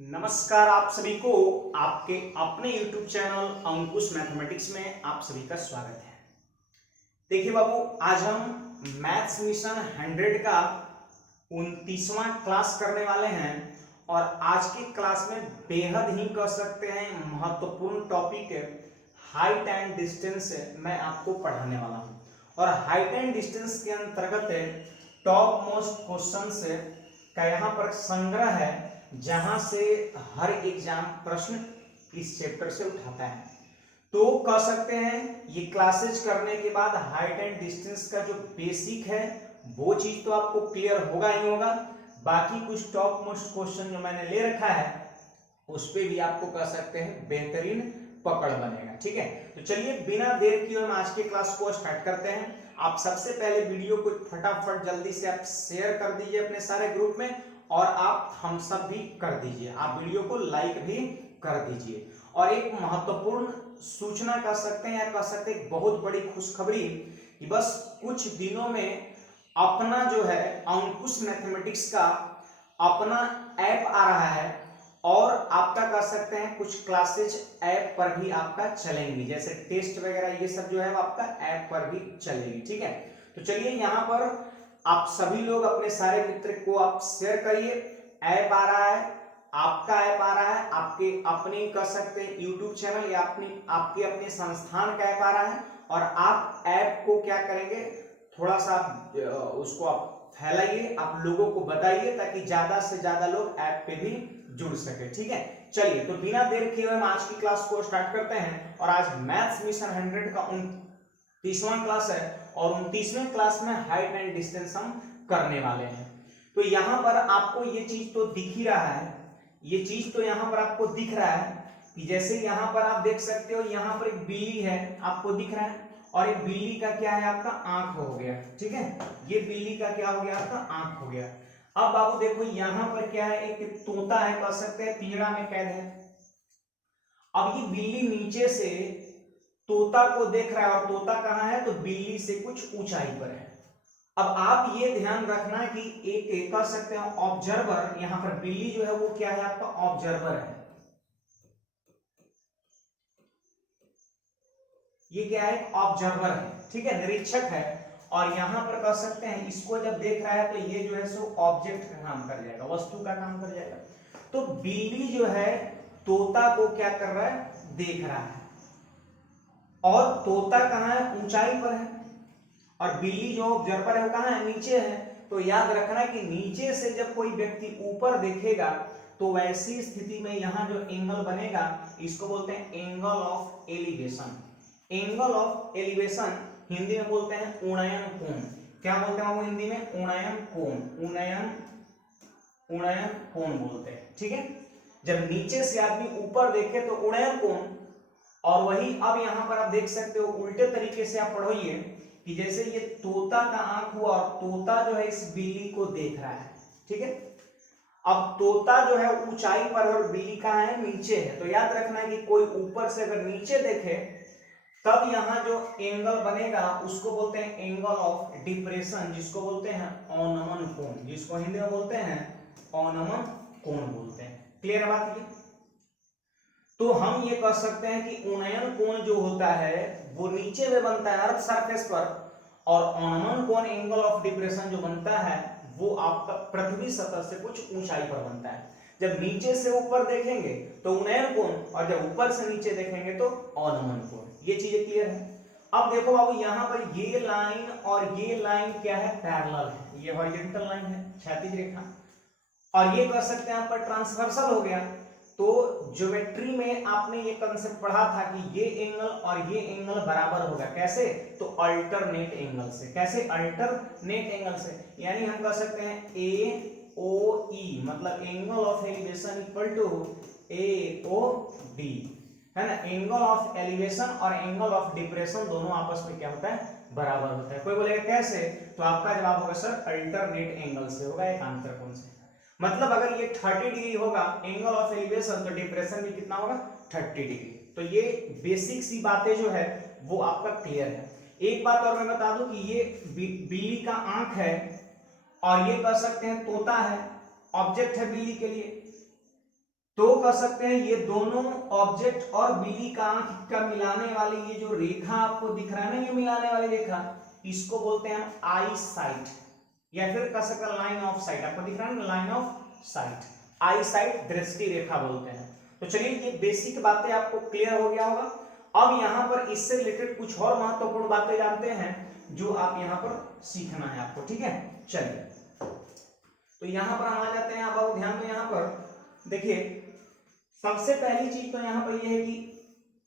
नमस्कार आप सभी को आपके अपने YouTube चैनल अंकुश मैथमेटिक्स में आप सभी का स्वागत है। देखिए बाबू, आज हम मैथ्स मिशन 100 का 29वां क्लास करने वाले हैं और आज की क्लास में बेहद ही कह सकते हैं महत्वपूर्ण टॉपिक हाइट एंड डिस्टेंस मैं आपको पढ़ाने वाला हूं। और हाइट एंड डिस्टेंस के अंतर्गत टॉप मोस्ट क्वेश्चन का यहाँ पर संग्रह है, जहां से हर एग्जाम प्रश्न इस चैप्टर से उठाता है। तो कह सकते हैं ये क्लासेज करने के बाद हाइट एंड डिस्टेंस का जो बेसिक है वो चीज तो आपको क्लियर होगा ही होगा। बाकी कुछ टॉप मोस्ट क्वेश्चन जो मैंने ले रखा है उस पे भी आपको कह सकते हैं बेहतरीन पकड़ बनेगा। ठीक है, तो चलिए बिना देर किए हम आज के क्लास को स्टार्ट करते हैं। आप सबसे पहले वीडियो को फटाफट जल्दी से आप शेयर कर दीजिए अपने सारे ग्रुप में और आप हम सब भी कर दीजिए, आप वीडियो को लाइक भी कर दीजिए। और एक महत्वपूर्ण सूचना कह सकते हैं या कह सकते हैं बहुत बड़ी खुशखबरी कि बस कुछ दिनों में अपना जो है अंकुश मैथमेटिक्स का अपना ऐप आ रहा है और आपका कह सकते हैं कुछ क्लासेज ऐप पर भी आपका चलेंगी, जैसे टेस्ट वगैरह ये सब जो है आपका ऐप पर भी चलेगी। ठीक है, तो चलिए यहाँ पर आप सभी लोग अपने सारे मित्र को आप शेयर करिए। ऐप आ रहा है, आपका ऐप आ रहा है, आपके अपने कह सकते हैं यूट्यूब चैनल या आपके अपने संस्थान का ऐप आ रहा है और आप ऐप को क्या करेंगे, थोड़ा सा उसको आप फैलाइए, आप लोगों को बताइए ताकि ज्यादा से ज्यादा लोग ऐप पे भी जुड़ सके। ठीक है, चलिए तो बिना देर किए हम आज की क्लास को स्टार्ट करते हैं। और आज मैथ्स मिशन 100 का 29वां क्लास है और 29वें क्लास में हाइट एंड डिस्टेंस हम करने वाले हैं। तो यहाँ पर आपको ये चीज तो दिख ही रहा है, ये चीज तो यहाँ पर आपको दिख रहा है कि जैसे यहाँ पर आप देख सकते हो, यहाँ पर एक बिल्ली है आपको दिख रहा है और एक बिल्ली का क्या है आपका आंख हो गया। ठीक है, ये बिल्ली का क्या हो गया आपका आंख हो गया। अब बाबू देखो यहाँ पर क्या है, एक तोता है, कह सकते हैं पिंजरा में कैद है। अब ये बिल्ली नीचे से तोता को देख रहा है और तोता कहाँ है, तो बिल्ली से कुछ ऊंचाई पर है। अब आप ये ध्यान रखना कि एक कह सकते हैं ऑब्जर्वर, यहाँ पर बिल्ली जो है वो क्या है आपका ऑब्जर्वर है, ये क्या है ऑब्जर्वर है। ठीक है, निरीक्षक है। और यहां पर कह सकते हैं इसको जब देख रहा है तो ये जो है सो ऑब्जेक्ट का काम कर जाएगा, वस्तु का काम कर जाएगा। तो बिल्ली जो है तोता को क्या कर रहा है, देख रहा है और तोता कहाँ है, ऊंचाई पर है और बिल्ली जो ऑब्जर्वर है वो कहाँ है, नीचे है। तो याद रखना कि नीचे से जब कोई व्यक्ति ऊपर देखेगा तो वैसी स्थिति में यहाँ जो एंगल बनेगा इसको बोलते हैं angle of elevation. Angle of elevation Hindi में बोलते हैं उन्नयन कोण। क्या बोलते हैं वो हिंदी में, उन्नयन कोण, उन्नयन कोण बोलते हैं। ठीक है, जब नीचे से आदमी ऊपर देखे तो उन्नयन कोण। और वही अब यहां पर आप देख सकते हो उल्टे तरीके से आप पढ़ोइए कि जैसे ये तोता का आंख हुआ और तोता जो है इस बिल्ली को देख रहा है। ठीक है, अब तोता जो है ऊंचाई पर और बिल्ली कहाँ है, नीचे है। तो याद रखना है कि कोई ऊपर से अगर नीचे देखे तब यहाँ जो एंगल बनेगा उसको बोलते हैं एंगल ऑफ डिप्रेशन, जिसको बोलते हैं अवनमन कोण, जिसको हिंदी में बोलते हैं अवनमन कोण बोलते हैं। क्लियर बात ये? तो हम ये कह सकते हैं कि उन्नयन कोण जो होता है वो नीचे में बनता है अर्थ सरफेस पर, और अवनमन कोण एंगल ऑफ डिप्रेशन जो बनता है वो आपका पृथ्वी सतह से कुछ ऊंचाई पर बनता है। जब नीचे से ऊपर देखेंगे तो उन्नयन कोण और जब ऊपर से नीचे देखेंगे तो अवनमन कोण। ये चीजें क्लियर है? अब देखो बाबू यहाँ पर ये लाइन और ये लाइन क्या है, पैरेलल है, ये हॉरिजॉन्टल लाइन है, क्षैतिज रेखा, और ये कह सकते हैं यहाँ पर ट्रांसवर्सल हो गया। तो ज्योमेट्री में आपने ये कंसेप्ट पढ़ा था कि ये एंगल और ये एंगल बराबर होगा, कैसे, तो अल्टरनेट एंगल से। कैसे, अल्टरनेट एंगल से, यानी हम कह सकते हैं ए ओ ई मतलब angle of elevation equal to A O D, है ना। एंगल ऑफ एलिवेशन और एंगल ऑफ डिप्रेशन दोनों आपस में क्या होता है, बराबर होता है। कोई बोलेगा कैसे, तो आपका जवाब होगा सर अल्टरनेट एंगल से होगा, एक आंतर कोण से। मतलब अगर ये 30 डिग्री होगा एंगल ऑफ एलिवेशन तो डिप्रेशन भी कितना होगा, 30 डिग्री। तो ये बेसिक सी बातें जो है वो आपका क्लियर है। एक बात और मैं बता दूं कि ये बिल्ली का आंख है और ये कह सकते हैं तोता है, ऑब्जेक्ट है बिल्ली के लिए। तो कर सकते हैं ये दोनों ऑब्जेक्ट और बिल्ली का आंख का मिलाने वाली ये जो रेखा आपको दिख रहा है ना, ये मिलाने वाली रेखा, इसको बोलते हैं हम आई साइट, या फिर कह सकते हैं लाइन ऑफ साइट। आपको दिख रहा है ना, line of site, I site दृष्टि रेखा बोलते हैं। तो चलिए ये बेसिक बातें आपको क्लियर हो गया होगा। अब यहाँ पर इससे रिलेटेड कुछ और महत्वपूर्ण बातें जानते हैं जो आप यहाँ पर सीखना है आपको, ठीक है। चलिए तो यहाँ पर हम आ जाते हैं, आप ध्यान में यहाँ पर देखिए, सबसे पहली चीज तो यहाँ पर ये है कि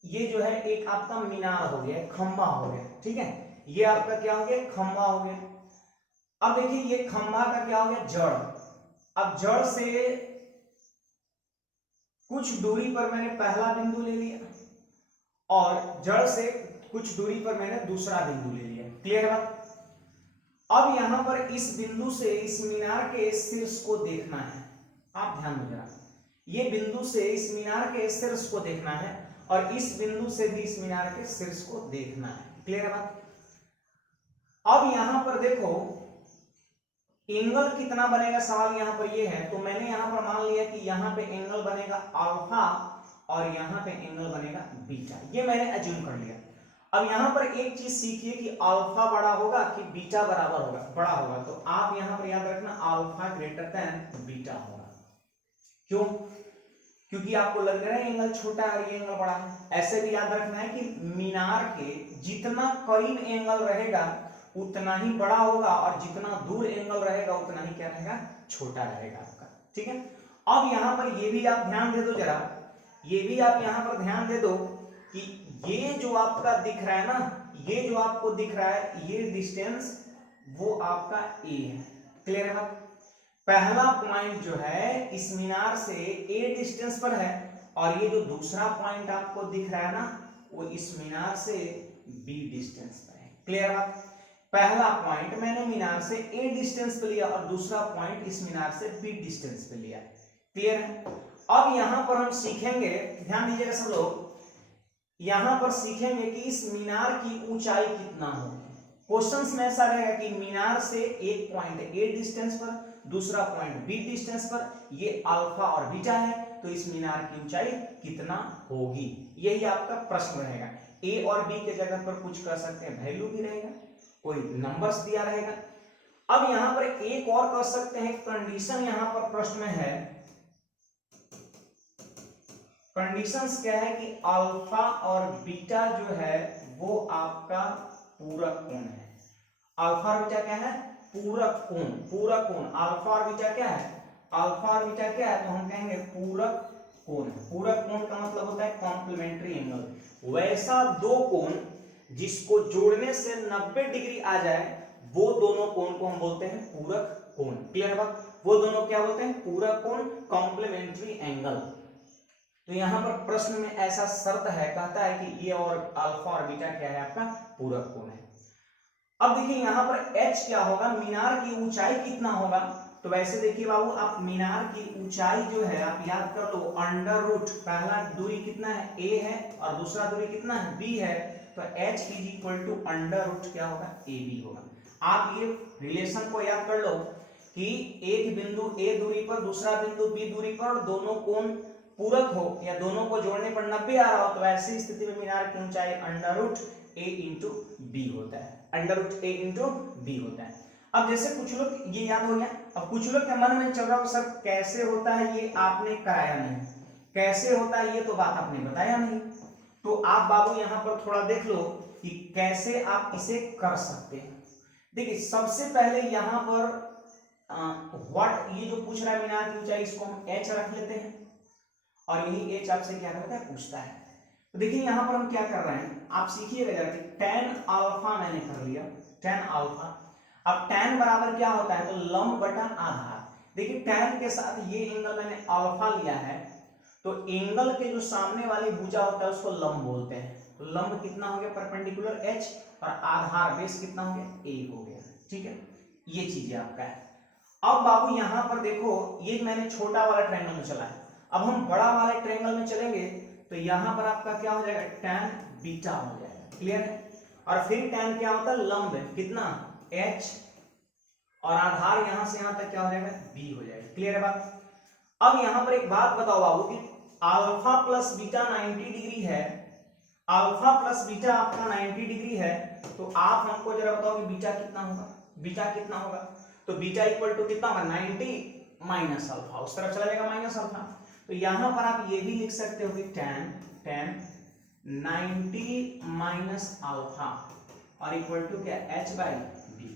ये जो है एक आपका मीनार हो गया, खंबा हो गया, ठीक है। ये आपका क्या हो गया, खंबा हो गया। अब देखिए ये खंबा का क्या हो गया, जड़। अब जड़ से कुछ दूरी पर मैंने पहला बिंदु ले लिया और जड़ से कुछ दूरी पर मैंने दूसरा बिंदु ले लिया, क्लियर बात। अब यहां पर इस बिंदु से इस मीनार के शीर्ष को देखना है, आप ध्यान में जरा, ये बिंदु से इस मीनार के शीर्ष को देखना है और इस बिंदु से भी इस मीनार के शीर्ष को देखना है, क्लियर बात। अब यहां पर देखो एंगल कितना बनेगा, सवाल यहां पर ये है। तो मैंने यहां पर मान लिया कि यहां पे एंगल बनेगा अल्फा और यहां पे एंगल बनेगा बीटा, ये मैंने अज्यूम कर लिया। अब यहां पर एक चीज सीखिए कि अल्फा बड़ा होगा कि बीटा बराबर होगा, बड़ा होगा। तो आप यहां पर याद रखना अल्फा ग्रेटर देन बीटा होगा। क्यों? क्योंकि आपको लग रहा है एंगल छोटा है और ये एंगल बड़ा है। ऐसे भी याद रखना है कि मीनार के जितना करीब एंगल रहेगा उतना ही बड़ा होगा और जितना दूर एंगल रहेगा उतना ही क्या रहेगा, छोटा रहेगा आपका, ठीक है। अब यहां पर ये भी आप ध्यान दे दो जरा, ये भी आप यहां पर ध्यान दे दो कि ये जो आपका दिख रहा है ना, ये जो आपको दिख रहा है ये डिस्टेंस वो आपका ए है, क्लियर है। पहला पॉइंट जो है इस मीनार से ए डिस्टेंस पर है और ये जो दूसरा पॉइंट आपको दिख रहा है ना वो इस मीनार से बी डिस्टेंस पर है, क्लियर है। पहला पॉइंट मैंने मीनार से ए डिस्टेंस पे लिया और दूसरा पॉइंट इस मीनार से बी डिस्टेंस पे लिया, क्लियर है। अब यहां पर हम सीखेंगे, ध्यान दीजिएगा सब लोग, यहां पर सीखेंगे कि इस मीनार की ऊंचाई कितना होगी। क्वेश्चंस में ऐसा रहेगा कि मीनार से एक पॉइंट ए डिस्टेंस पर, दूसरा पॉइंट बी डिस्टेंस पर, ये अल्फा और बीटा है, तो इस मीनार की ऊंचाई कितना होगी, यही आपका प्रश्न रहेगा। ए और बी के जगह पर कुछ कर सकते हैं, वैल्यू भी रहेगा, कोई नंबर्स दिया रहेगा। अब यहां पर एक और कर सकते हैं, कंडीशन यहां पर प्रश्न में है। कंडीशंस क्या है कि अल्फा और बीटा जो है वो आपका पूरक कोण है। अल्फा और बीटा क्या है, पूरक कोण, पूरक कोण। अल्फा और बीटा क्या है, अल्फा और बीटा क्या है, तो हम कहेंगे पूरक कोण। पूरक कोण का मतलब होता है कॉम्प्लीमेंट्री एंगल। वैसा दो कोण जिसको जोड़ने से 90 डिग्री आ जाए वो दोनों कोण को हम बोलते हैं पूरक कोण, क्लियर बात। वो दोनों क्या बोलते हैं, पूरक कोण, कॉम्प्लीमेंट्री एंगल। तो यहां पर प्रश्न में ऐसा शर्त है, कहता है कि ये और अल्फा और बीटा क्या है, आपका पूरक कोण है। अब देखिए यहां पर h क्या होगा, मीनार की ऊंचाई कितना होगा। तो वैसे देखिए बाबू, आप मीनार की ऊंचाई जो है आप याद कर लो, अंडर रूट, पहला दूरी कितना है a है और दूसरा दूरी कितना है b है, तो h is equal to under root क्या होगा, ab होगा। आप ये रिलेशन को याद कर लो कि एक बिंदु a दूरी पर, दूसरा बिंदु b दूरी पर, दोनों कोण पूरक हो या दोनों को जोड़ने पर 90 आ रहा हो, तो ऐसी स्थिति में मीनार की ऊंचाई under root a into B होता है, under root a into B होता है। अब जैसे कुछ लोग, ये याद हो गया। अब कुछ लोग के मन में चल रहा हो सर कैसे होता है, ये आपने कराया नहीं, कैसे होता है ये तो बात आपने बताया नहीं। तो आप बाबू यहाँ पर थोड़ा देख लो कि कैसे आप इसे कर सकते हैं। देखिए सबसे पहले यहाँ पर व्हाट, ये जो पूछ रहा है मीनार की ऊंचाई, इसको हम h रख लेते हैं और यही h आपसे क्या करता है, पूछता है। तो देखिए यहाँ पर हम क्या कर रहे हैं, आप सीखिएगा जरा कि tan अल्फा मैंने कर लिया, tan अल्फा। अब tan बराबर क्या होता है, तो लंब बटा आधार। देखिए tan के साथ ये एंगल मैंने अल्फा लिया है, तो एंगल के जो सामने वाली भुजा होता है उसको लंब बोलते हैं। तो लंब कितना हो गया, परपेंडिकुलर h, और आधार बेस कितना हो गया, a हो गया, ठीक है। ये चीजें आपका है। अब बाबू यहाँ पर देखो, ये मैंने छोटा वाला ट्रायंगल में चला है, अब हम बड़ा वाले ट्रायंगल में चलेंगे तो यहाँ पर आपका क्या हो जाएगा, tan बीटा हो जाएगा, क्लियर है। और फिर tan क्या होता है, लंब कितना, h, और आधार यहां से यहां तक क्या हो जाएगा, b हो जाएगा, क्लियर है बात। अब यहां पर एक बात बताओ बाबू कि अल्फा प्लस बीटा 90 डिग्री है, अल्फा प्लस बीटा आपका 90 डिग्री है, तो आप हमको जरा बताओ कि बीटा कितना होगा, बीटा कितना होगा। तो बीटा इक्वल टू कितना होगा 90 माइनस अल्फा, उस तरफ चला जाएगा माइनस अल्फा। तो यहां पर आप ये भी लिख सकते हो कि tan 90 माइनस अल्फा और इक्वल टू क्या h बाई बी।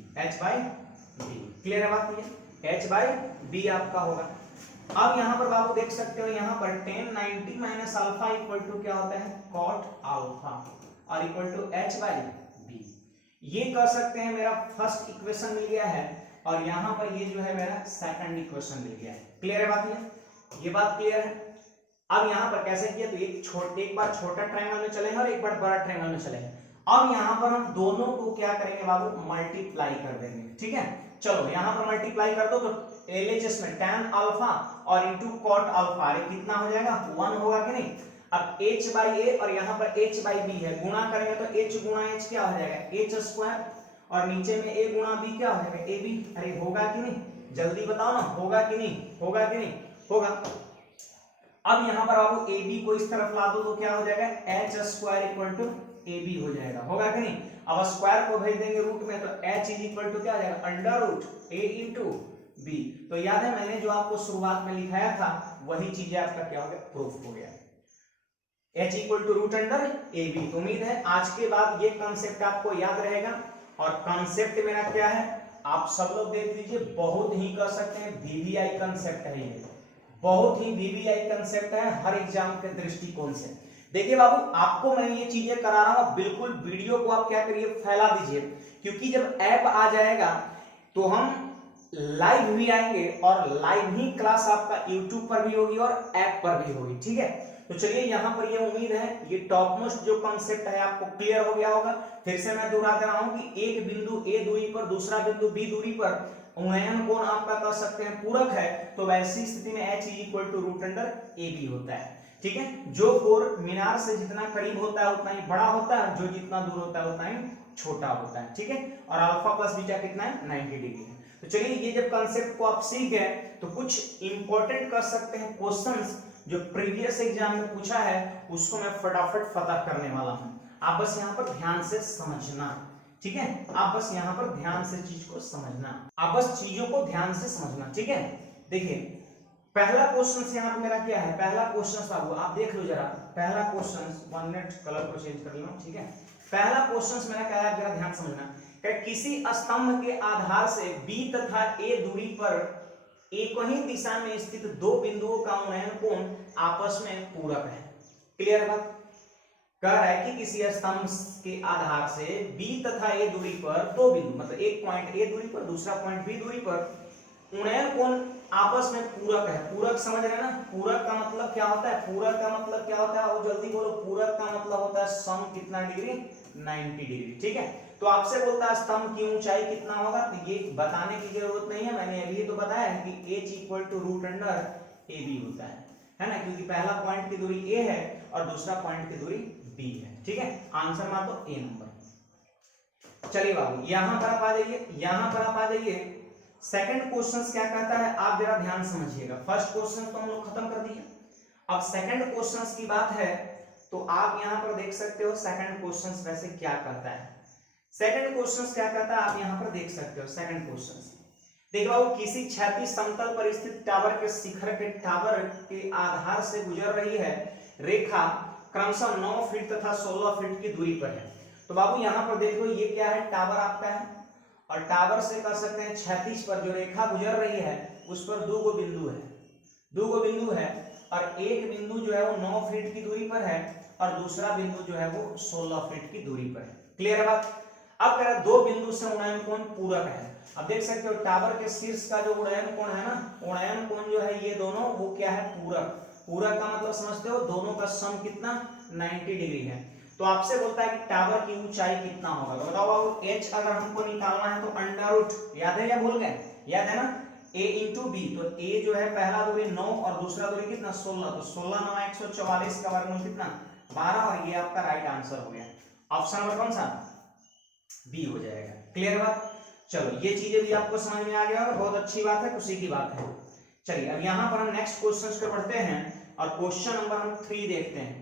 क्लियर है बात, ये h बाई बी आपका होगा। अब यहां पर बाबू देख सकते हो, यहां पर tan 90 minus alpha equal to क्या होता है cot अल्फा और equal to h by B. ये कर सकते हैं, मेरा फर्स्ट इक्वेशन मिल गया है और यहां पर ये जो है मेरा सेकंड इक्वेशन मिल गया है। क्लियर है बात, ये बात क्लियर है। अब यहां पर कैसे किया, तो एक बार छोटा ट्रायंगल में चले हैं और एक बार बड़ा ट्रायंगल में चले हैं। अब यहां पर हम दोनों को क्या करेंगे बाबू, मल्टीप्लाई कर देंगे। ठीक है, चलो यहां पर मल्टीप्लाई कर दो, तो LHS में tan अल्फा और इनटू cot अल्फा, कितना हो जाएगा 1 होगा कि नहीं। अब h बाई a और यहां पर h बाई b है, गुणा करेंगे तो h गुणा h क्या हो जाएगा h स्क्वायर और नीचे में a गुणा b क्या हो जाएगा ab। अरे होगा कि नहीं, जल्दी बताओ ना, होगा कि नहीं, होगा कि नहीं, होगा। अब यहां पर बाबू ab को इस तरफ ला दो तो क्या हो जाएगा h square equal to ab हो जाएगा, होगा कि नहीं। अब स्क्वायर को भेज देंगे रूट में तो h इज इक्वल टू क्या हो जाएगा under root a into b। तो याद है मैंने जो आपको शुरुआत में लिखाया था वही चीजें आपका क्या हो गया, प्रूफ हो गया। h equal to root under a b। उम्मीद है आज के बाद ये कॉन्सेप्ट आपको याद रहेगा। और कॉन्सेप्ट मेरा क्या है आप सब लोग देख लीजिए, बहुत ही कर सकते हैं, VVI कॉन्सेप्ट है ये, बहुत ही VVI कॉन्सेप्ट है हर एग्जाम के दृष्टिकोण से। देखिए बाबू आपको मैं ये चीजें करा रहा हूं, बिल्कुल वीडियो को आप क्या करिए फैला दीजिए, क्योंकि जब ऐप आ जाएगा तो हम लाइव भी आएंगे और लाइव ही क्लास आपका YouTube पर भी होगी और ऐप पर भी होगी। ठीक है, तो चलिए यहाँ पर ये उम्मीद है ये टॉप मोस्ट जो कॉन्सेप्ट है आपको क्लियर हो गया होगा। फिर से मैं दोहरा दे रहा हूं कि एक बिंदु A दूरी पर दूसरा बिंदु B दूरी पर उन्नयन कोण आपका कर सकते हैं पूरक है, तो वैसी स्थिति में h equal to root under AB होता है। ठीक है, जो कोण मीनार से जितना करीब होता है उतना ही बड़ा होता है, जो जितना दूर होता है उतना ही छोटा होता है। ठीक है, और अल्फा प्लस बीटा कितना है 90 डिग्री है। तो चलिए ये जब कॉन्सेप्ट को आप सीख गए तो कुछ इंपॉर्टेंट कर सकते हैं क्वेश्चंस जो प्रीवियस एग्जाम में पूछा है उसको मैं फटाफट पता करने वाला हूं। आप बस यहाँ पर ध्यान से समझना। ठीक है, आप बस यहाँ पर ध्यान से चीज को समझना, आप बस चीजों को ध्यान से समझना। ठीक है, देखिए पहला क्वेश्चन यहाँ पे मेरा क्या है, पहला क्वेश्चन बाबू आप देख लो जरा, पहला क्वेश्चन 1 मिनट कलर को चेंज कर लो। ठीक है, पहला क्वेश्चन मेरा क्या है जरा ध्यान समझना, किसी स्तंभ के आधार से B तथा A दूरी पर एक ही दिशा में स्थित दो बिंदुओं का उन्नयन कोण आपस में पूरक है। क्लियर बात, कह रहा है कि किसी स्तंभ के आधार से B तथा A दूरी पर दो बिंदु, मतलब एक पॉइंट A दूरी पर दूसरा पॉइंट B दूरी पर उन्नयन कोण आपस में पूरक है। पूरक समझ रहे हैं ना, पूरक का मतलब क्या होता है, पूरक का मतलब क्या होता है, वो जल्दी बोलो, पूरक का मतलब होता है सम कितना डिग्री 90 डिग्री। ठीक है, तो आपसे बोलता है स्तंभ की ऊंचाई कितना होगा, तो ये बताने की जरूरत नहीं है, मैंने अभी तो बताया है कि h equal to root under AB होता है ना, क्योंकि पहला पॉइंट की दूरी A है और दूसरा पॉइंट की दूरी B है। ठीक है, आंसर मान दो A नंबर। चलिए बाबू यहां पर आप आ जाइए, यहां पर आप आ जाइए। सेकंड क्वेश्चन क्या कहता है आप जरा ध्यान समझिएगा। फर्स्ट क्वेश्चन तो हम लोग खत्म कर दिए, अब सेकंड क्वेश्चन की बात है तो आप यहां पर देख सकते हो सेकंड क्वेश्चन वैसे क्या कहता है। सेकंड क्वेश्चन क्या कहता है आप यहां पर देख सकते हो। सेकंड क्वेश्चन देखो, किसी क्षैतिज समतल पर स्थित टावर के शिखर के टावर के आधार से गुजर रही है रेखा क्रमशः 9 फीट तथा 16 फीट की दूरी पर है। तो बाबू यहां पर देखो ये क्या है, टावर आपका है और टावर से कर सकते हैं क्षैतिज पर जो रेखा गुजर रही है उस पर दो गो बिंदु है और एक बिंदु जो है वो 9 फीट की दूरी पर है और दूसरा बिंदु जो है वो 16 फीट की दूरी पर है। क्लियर है बात। अब कह रहा है दो बिंदु से उन्नयन कोण पूरक है। अब देख सकते हो टावर के शीर्ष का जो उन्नयन कोण है ना, उन्नयन कोण जो है ये दोनों वो क्या है पूरक। पूरक का मतलब समझते हो, दोनों का सम कितना 90 डिग्री है। तो आपसे बोलता है कि टावर की ऊंचाई कितना होगा, तो बताओ बाबू h अगर हमको निकालना है तो अंडर रूट, याद है या भूल गए, याद है ना, a इंटू बी। तो a जो है पहला दूरी 9 और दूसरा दूरी कितना 16, तो 16 9 144 का वर्गमूल कितना 12 और ये आपका राइट आंसर हो गया। ऑप्शन नंबर कौन सा बी हो जाएगा। क्लियर बात। चलो ये चीजें भी आपको समझ में आ गया और बहुत अच्छी बात है, खुशी की बात है। चलिए अब यहाँ पर हम नेक्स्ट क्वेश्चन पे बढ़ते हैं और क्वेश्चन नंबर हम 3 देखते हैं।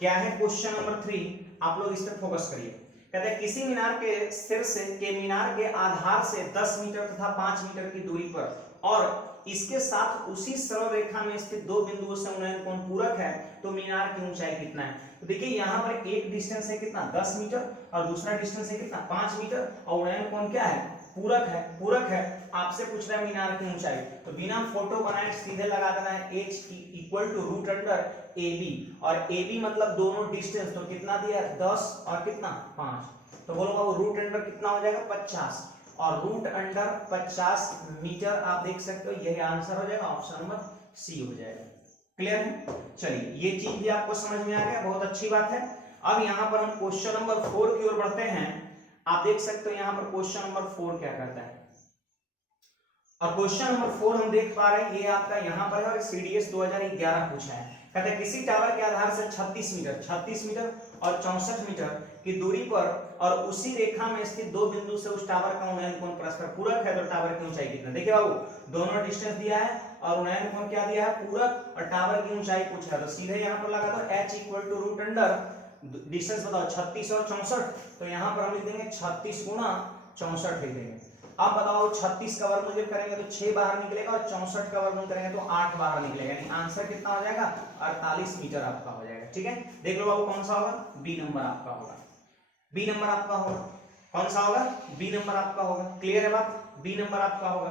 क्या है क्वेश्चन नंबर 3, आप लोग इस पर फोकस करिए। कहते हैं किसी मीनार के शीर्ष के मीनार के आधार से 10 मीटर तथा 5 मीटर की दूरी पर और इसके साथ उसी सरल रेखा में स्थित दो बिंदुओं से उन्नयन कोण पूरक है, तो मीनार की ऊंचाई कितना है। तो देखिए यहाँ पर एक डिस्टेंस है कितना 10 मीटर और दूसरा डिस्टेंस है कितना 5 मीटर और उन्नयन कोण क्या है, पूरक है। पूरक है, आपसे पूछ रहा है मीनार की ऊंचाई, तो बिना फोटो बनाए सीधे लगा देना है h equal to root under AB, और AB मतलब दोनों डिस्टेंस, तो कितना दिया 10 और कितना 5, तो बोलो बाबू रूट अंडर कितना हो जाएगा 50 और रूट अंडर 50 मीटर। आप देख सकते हो यही आंसर हो जाएगा, ऑप्शन नंबर सी हो जाएगा। क्लियर है, चलिए ये चीज भी आपको समझ में आ गया, बहुत अच्छी बात है। अब यहाँ पर हम क्वेश्चन नंबर 4 की ओर बढ़ते हैं। आप देख सकते हो यहाँ पर क्वेश्चन नंबर 4 क्या करता है, और क्वेश्चन नंबर 4 हम देख पा रहे हैं ये आपका यहाँ पर है और CDS 2011 पूछा है। कहते हैं किसी टावर के आधार से 36 मीटर और 64 मीटर की दूरी पर और उसी रेखा में स्थित दो बिंदु से उस टावर का उन्नयन कोण परस्पर पूरक है, तो टावर की ऊंचाई कितना। देखिए बाबू दोनों डिस्टेंस दिया है और उन्नयन कोण क्या दिया है पूरक, और टावर की ऊंचाई पूछा है, तो सीधे यहाँ पर लगा दो h equal to root under distance बताओ 36 और 64, तो यहाँ पर हम लिख देंगे 36 गुणा 64 लिख देंगे। अब बताओ 36 का वर्गमूल करेंगे तो 6 बाहर निकलेगा और 64 का वर्गमूल करेंगे तो 8 बाहर निकलेगा, यानी आंसर कितना हो जाएगा 48 मीटर आपका हो जाएगा। ठीक है, देख लो बाबू कौन सा होगा, बी नंबर आपका होगा, बी नंबर आपका होगा। कौन सा होगा, बी नंबर आपका होगा। क्लियर है बात, बी नंबर आपका होगा।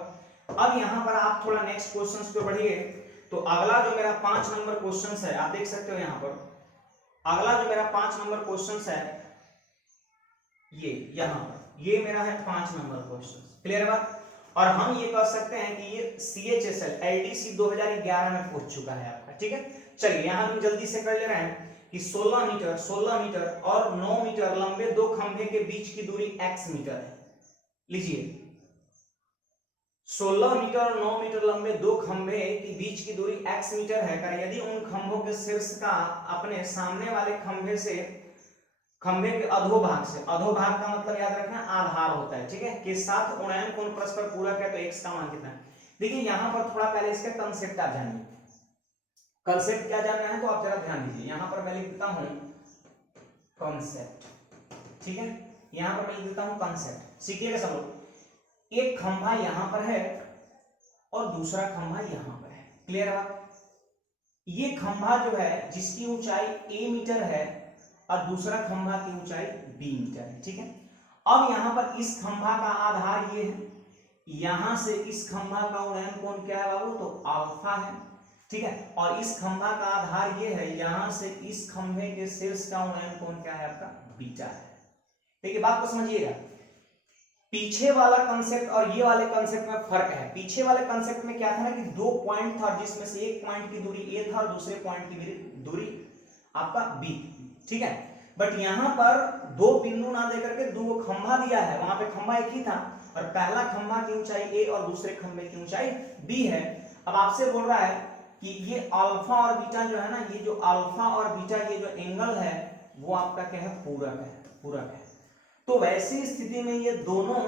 अब यहाँ पर आप थोड़ा नेक्स्ट क्वेश्चन पे बढ़िए, तो अगला जो मेरा 5 नंबर क्वेश्चन है, आप देख सकते हो यहाँ पर अगला जो मेरा 5 नंबर क्वेश्चन है ये यहाँ पर, ये मेरा है 5 नंबर क्वेश्चन। क्लियर है बात, और हम ये कह सकते हैं कि ये CHSL LDC 2011 में पूछ चुका है आपका। ठीक है, चलिए यहाँ हम जल्दी से कर ले रहे हैं कि 16 मीटर और 9 मीटर लंबे दो खंभे के बीच की दूरी x मीटर है। लीजिए 16 मीटर और 9 मीटर लंबे दो खंभे के बीच की दूरी x मीटर है का यदि उन खंभों के शीर्ष का अपने सामने वाले खंभे के अधोभाग से, अधोभाग का मतलब याद रखना आधार होता है, ठीक है, के साथ उन्नयन कोण परस्पर पूरक है, तो x का मान कितना है। देखिए यहाँ पर थोड़ा पहले इसका कंसेप्ट आप जानिए, कंसेप्ट क्या जानना है तो आप जरा ध्यान दीजिए। यहाँ पर मैं लिख देता हूँ कंसेप्ट, ठीक है, यहाँ पर मैं लिख देता हूँ कंसेप्ट, सीखिएगा सब लोग। एक खंभा यहाँ पर है और दूसरा खंभा यहाँ पर है। क्लियर है, ये खंभा जो है जिसकी ऊंचाई a मीटर है और दूसरा खंभा की ऊंचाई b मीटर है। ठीक है, अब यहाँ पर इस खंभा का आधार ये है, यहां से इस खंभा का उन्नयन कोण क्या है बाबू, तो अल्फा है। ठीक है, और इस खंभा का आधार ये है, यहां से इस खंभे के शीर्ष का उन्नयन कोण क्या है आपका, बीटा है। देखिए बात को समझिएगा, पीछे वाला कंसेप्ट और ये वाले कंसेप्ट में फर्क है। पीछे वाले कंसेप्ट में क्या था ना कि दो पॉइंट था जिसमें से एक पॉइंट की दूरी a था और दूसरे पॉइंट की दूरी आपका b। ठीक है, बट यहाँ पर दो बिंदु ना देकर के दो खंभा दिया है, वहां पे खंभा एक ही था और पहला खंभा की ऊंचाई a और दूसरे खंभे की ऊंचाई b है। अब आपसे बोल रहा है कि ये अल्फा और बीटा जो है ना, ये जो अल्फा और बीटा ये जो एंगल है वो आपका क्या है, पूरक है, पूरक है। तो वैसी स्थिति में ये दोनों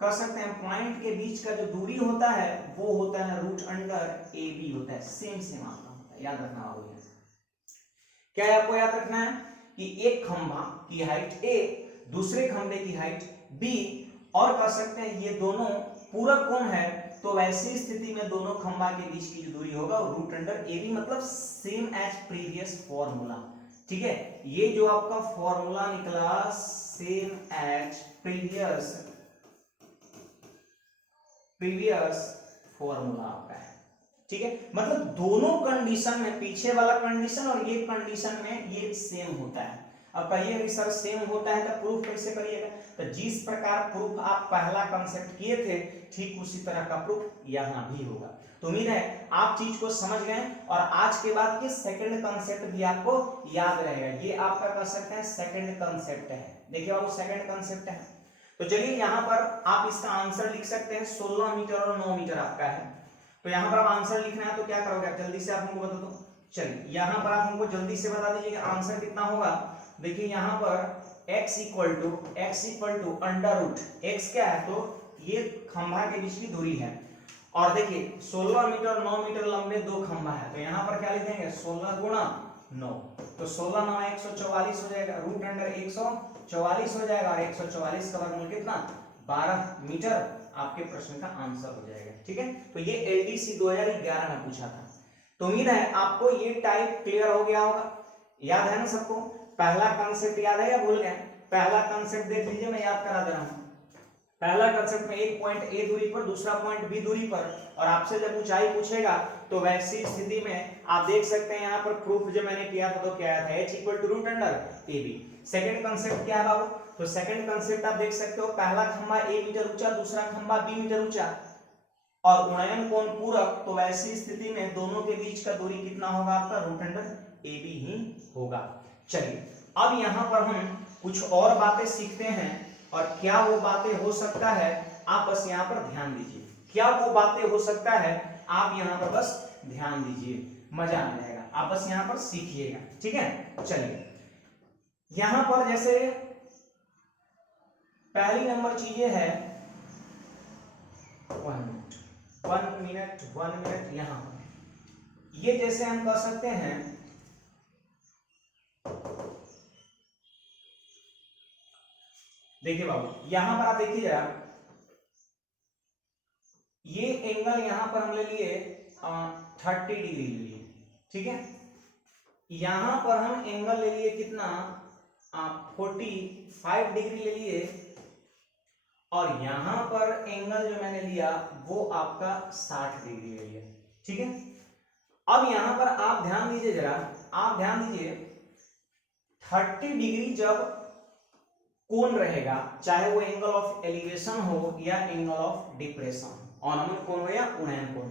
कर सकते हैं, पॉइंट के बीच का जो दूरी होता है वो होता है रूट अंडर AB होता है, सेम सेम आपका होता है, याद रखना होगा। क्या है आपको याद रखना है कि एक खंभा की हाइट A, दूसरे खंभे की हाइट B, और कर सकते हैं ये दोनों पूरक कोण है, तो वैसी स्थिति में दोनों खंभा के बीच की जो दूरी होगा वो रूट अंडर AB, मतलब सेम एज प्रीवियस फॉर्मूला। ठीक है, ये जो आपका फॉर्मूला निकला सेम एज प्रीवियस फॉर्मूला आपका है। ठीक है, मतलब दोनों कंडीशन में, पीछे वाला कंडीशन और ये कंडीशन में ये सेम होता है। अब कहिए कि सर सेम होता है तो प्रूफ कैसे करिएगा, तो जिस प्रकार प्रूफ आप पहला कंसेप्ट किए थे ठीक उसी तरह का प्रूफ यहाँ भी होगा। तो उम्मीद है आप चीज को समझ गए और आज के बाद के सेकंड कंसेप्ट भी आपको याद रहेगा। ये आपका कह सकते हैं सेकंड कंसेप्ट है। देखिए बाबू सेकंड कंसेप्ट है, तो चलिए यहाँ पर आप इसका आंसर लिख सकते हैं। 16 मीटर और 9 मीटर आपका है, तो यहाँ पर आप आंसर लिखना है तो क्या करोगे, जल्दी से आप हमको बता दो। चलिए यहाँ पर आप हमको जल्दी से बता दीजिए कि आंसर कितना होगा। देखिए यहाँ पर x equal to under root, x क्या है तो ये खंभा के बीच की दूरी है और देखिए 16 मीटर 9 मीटर लंबे दो खंभा है, तो यहाँ पर क्या लिखेंगे 16 गुणा 9, तो 16 9 144 हो जाएगा, रूट अंडर 144 हो जाएगा, और 144 का वर्गमूल कितना 12 मीटर आपके प्रश्न का आंसर हो जाएगा। ठीक है, तो ये एलडीसी 2011 में पूछा था। तो उम्मीद है आपको ये टाइप क्लियर हो गया होगा। याद है ना सबको? पहला कॉन्सेप्ट याद है या भूल गए? पहला कॉन्सेप्ट देख लीजिए, मैं याद करा दे रहा हूं। पहला कॉन्सेप्ट में एक पॉइंट ए दूरी पर, दूसरा पॉइंट बी दूरी पर, और आपसे जब ऊंचाई पूछेगा तो वैसी स्थिति में आप देख सकते हैं यहाँ पर प्रूफ जो मैंने किया था तो क्या आया था, h equal to root under A B. Second concept क्या है बाबू? तो सेकंड कॉन्सेप्ट आप देख सकते हो, पहला खंभा ए मीटर ऊंचा, दूसरा खंभा बी मीटर ऊंचा, और उन्नयन कोण पूरक, तो वैसी स्थिति में दोनों के बीच का दूरी कितना होगा आपका, रूट अंडर ए बी ही होगा। चलिए अब यहाँ पर हम कुछ और बातें सीखते हैं, और क्या वो बातें हो सकता है आप बस यहाँ पर ध्यान दीजिए, क्या वो बातें हो सकता है आप यहाँ पर बस ध्यान दीजिए, मजा आ जाएगा, आप बस यहाँ पर सीखिएगा। ठीक है, चलिए यहाँ पर जैसे पहली नंबर चीजें है 1 मिनट यहाँ पर, ये जैसे हम कह सकते हैं देखिए बाबू, यहां पर आप देखिए जरा, ये एंगल यहां पर हम ले लिए 30 डिग्री ले लिए। ठीक है, यहां पर हम एंगल ले लिए कितना 45 डिग्री ले लिए, और यहां पर एंगल जो मैंने लिया वो आपका 60 डिग्री ले लिया। ठीक है, अब यहां पर आप ध्यान दीजिए जरा, आप ध्यान दीजिए 30 डिग्री जब कोण रहेगा, चाहे वो एंगल ऑफ एलिवेशन हो या एंगल ऑफ डिप्रेशन, अवनमन कोण हो या उन्नयन कोण,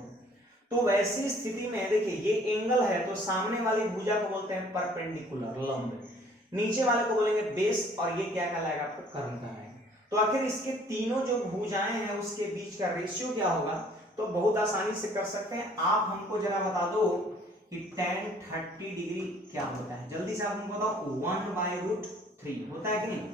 तो वैसी स्थिति में देखिए ये एंगल है तो सामने वाली भुजा को बोलते हैं परपेंडिकुलर लंब, नीचे वाले को बोलेंगे बेस, और ये क्या कहलाएगा आपका कर्ण कहलाएगा। तो आखिर इसके तीनों जो भुजाएं हैं उसके बीच का रेशियो क्या होगा, तो बहुत आसानी से कर सकते हैं। आप हमको जरा बता दो कि tan 30 डिग्री क्या होता है, जल्दी से आप हमको बताओ। 1/√3 होता है कि नहीं?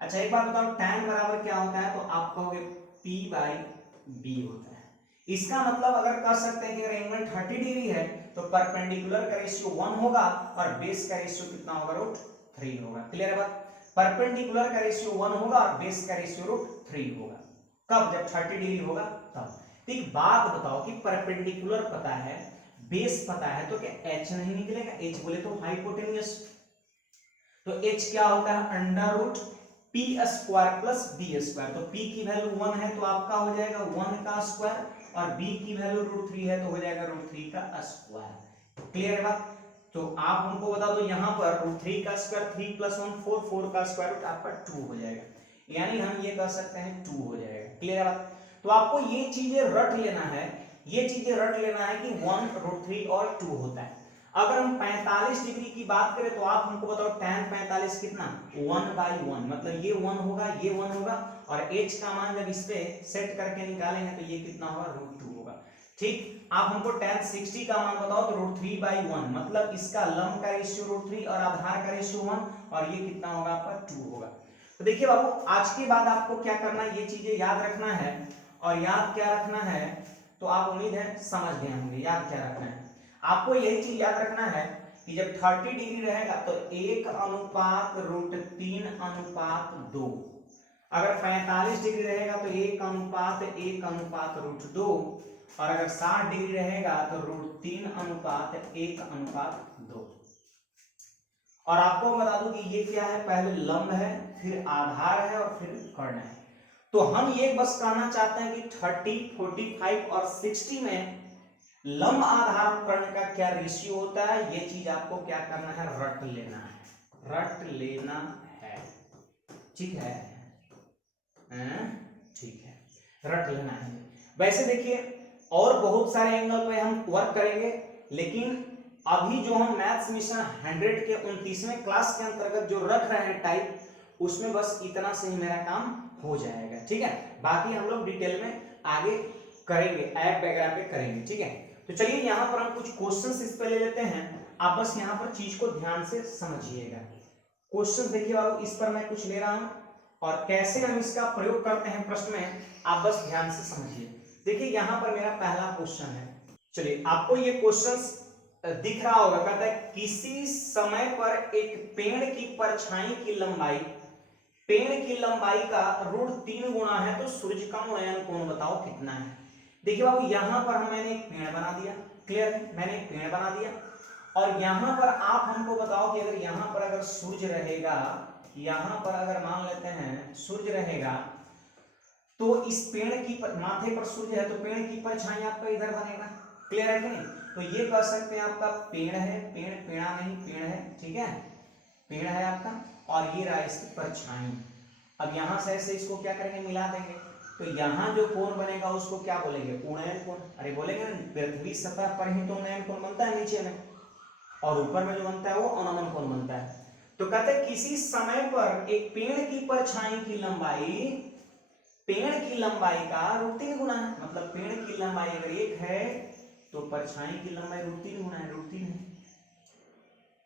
अच्छा एक बात बताओ, tan बराबर क्या होता है, तो आप कहोगे p/b होता है। इसका मतलब अगर कह सकते हैं कि अगर एंगल 30 डिग्री है तो परपेंडिकुलर का रेशियो 1 होगा और बेस का रेशियो कितना होगा, √3 होगा। क्लियर है बात? परपेंडिकुलर का रेशियो 1 होगा और बेस का रेशियो √3 होगा। कब? जब 30 डिग्री होगा तब। एक बात बताओ कि परपेंडिकुलर पता है, बेस पता है, तो क्या h नहीं निकलेगा? h बोले तो हाइपोटेन्यूस, तो h क्या होता है, √p² प्लस b²। तो p की वैल्यू 1 है तो आपका हो जाएगा 1 का स्क्वायर, और b की वैल्यू √3 है तो हो जाएगा √3 का स्क्वायर। क्लियर है बात? तो आप हमको बता दो यहाँ पर √3 का स्क्वायर 3 + 1 4, 4 का स्क्वायर रूट आपका 2 हो जाएगा, यानी हम ये कह सकते हैं 2 हो जाएगा। क्लियर है बात? तो आपको ये चीजें रट लेना है, ये चीजें रट लेना है कि 1 √3 और 2 होता है। अगर हम 45 डिग्री की बात करें तो आप हमको बताओ tan 45 कितना, 1/1, मतलब ये 1 होगा, ये 1 होगा, और h का मान जब इस पे सेट करके निकालेंगे तो ये कितना होगा, √2 होगा। ठीक, आप हमको tan 60 का मान बताओ तो √3/1, मतलब इसका लंब का रेशियो √3 और आधार का रेशियो 1, और ये कितना होगा आपका 2 होगा। तो देखिए बाबू, आज के बाद आपको क्या करना है, ये चीजें याद रखना है, और याद क्या रखना है, तो आप उम्मीद है समझ गए होंगे याद क्या रखना है। आपको यही चीज याद रखना है कि जब 30 डिग्री रहेगा तो 1/√3/2, अगर 45 डिग्री रहेगा तो 1/1/√2, और अगर 60 डिग्री रहेगा तो √3/1/2। और आपको बता दूं कि ये क्या है, पहले लंब है, फिर आधार है, और फिर कर्ण है। तो हम ये बस कहना चाहते हैं कि 30, 45 और 60 में लंब आधार कर्ण का क्या रेशियो होता है, ये चीज आपको क्या करना है, रट लेना है, रट लेना है। ठीक है, ठीक है, रट लेना है। वैसे देखिए और बहुत सारे एंगल पे हम वर्क करेंगे, लेकिन अभी जो हम मैथ्स मिशन 100 के 29वें क्लास के अंतर्गत जो रख रहे हैं टाइप, उसमें बस इतना से ही मेरा काम हो जाएगा। ठीक है, बाकी हम लोग डिटेल में आगे करेंगे, ऐप वगैरह पे करेंगे। ठीक है, तो चलिए यहाँ पर हम कुछ क्वेश्चंस इस पे ले लेते हैं, आप बस यहाँ पर चीज को ध्यान से समझिएगा। क्वेश्चन देखिए बाबू, इस पर मैं कुछ ले रहा हूँ, और कैसे हम इसका प्रयोग करते हैं प्रश्न में, आप बस ध्यान से समझिए। देखिए यहाँ पर मेरा पहला क्वेश्चन है, चलिए आपको ये क्वेश्चन दिख रहा होगा, कहता है किसी समय पर एक पेड़ की परछाई की लंबाई का √3 गुना है तो सूर्य का उन्नयन कोण बताओ कितना है। देखिए बाबू यहाँ पर मैंने एक पेड़ बना दिया, क्लियर है, मैंने एक पेड़ बना दिया और यहाँ पर आप हमको बताओ कि अगर यहाँ पर अगर सूर्य रहेगा, यहाँ पर अगर मान लेते हैं सूर्य रहेगा तो इस पेड़ की माथे पर सूर्य है तो पेड़ की परछाई आपका इधर बनेगा, क्लियर है कि नहीं। तो ये कह सकते हैं आपका पेड़ है, पेड़ा नहीं पेड़ है, ठीक है, पेड़ है आपका और ये रहा इसकी परछाई। अब यहां से ऐसे इसको क्या करेंगे, मिला देंगे तो यहाँ जो कोण बनेगा उसको क्या बोलेंगे, उन्नयन कोण। अरे बोलेंगे ना पृथ्वी सतह पर ही तो उन्नयन कोण बनता है नीचे में, और ऊपर में जो बनता है वो अवनमन कोण बनता है। तो कहते हैं किसी समय पर एक पेड़ की परछाई की लंबाई का √3 गुना है, मतलब पेड़ की लंबाई अगर 1 है तो परछाई की लंबाई √3 गुना है, √3 है।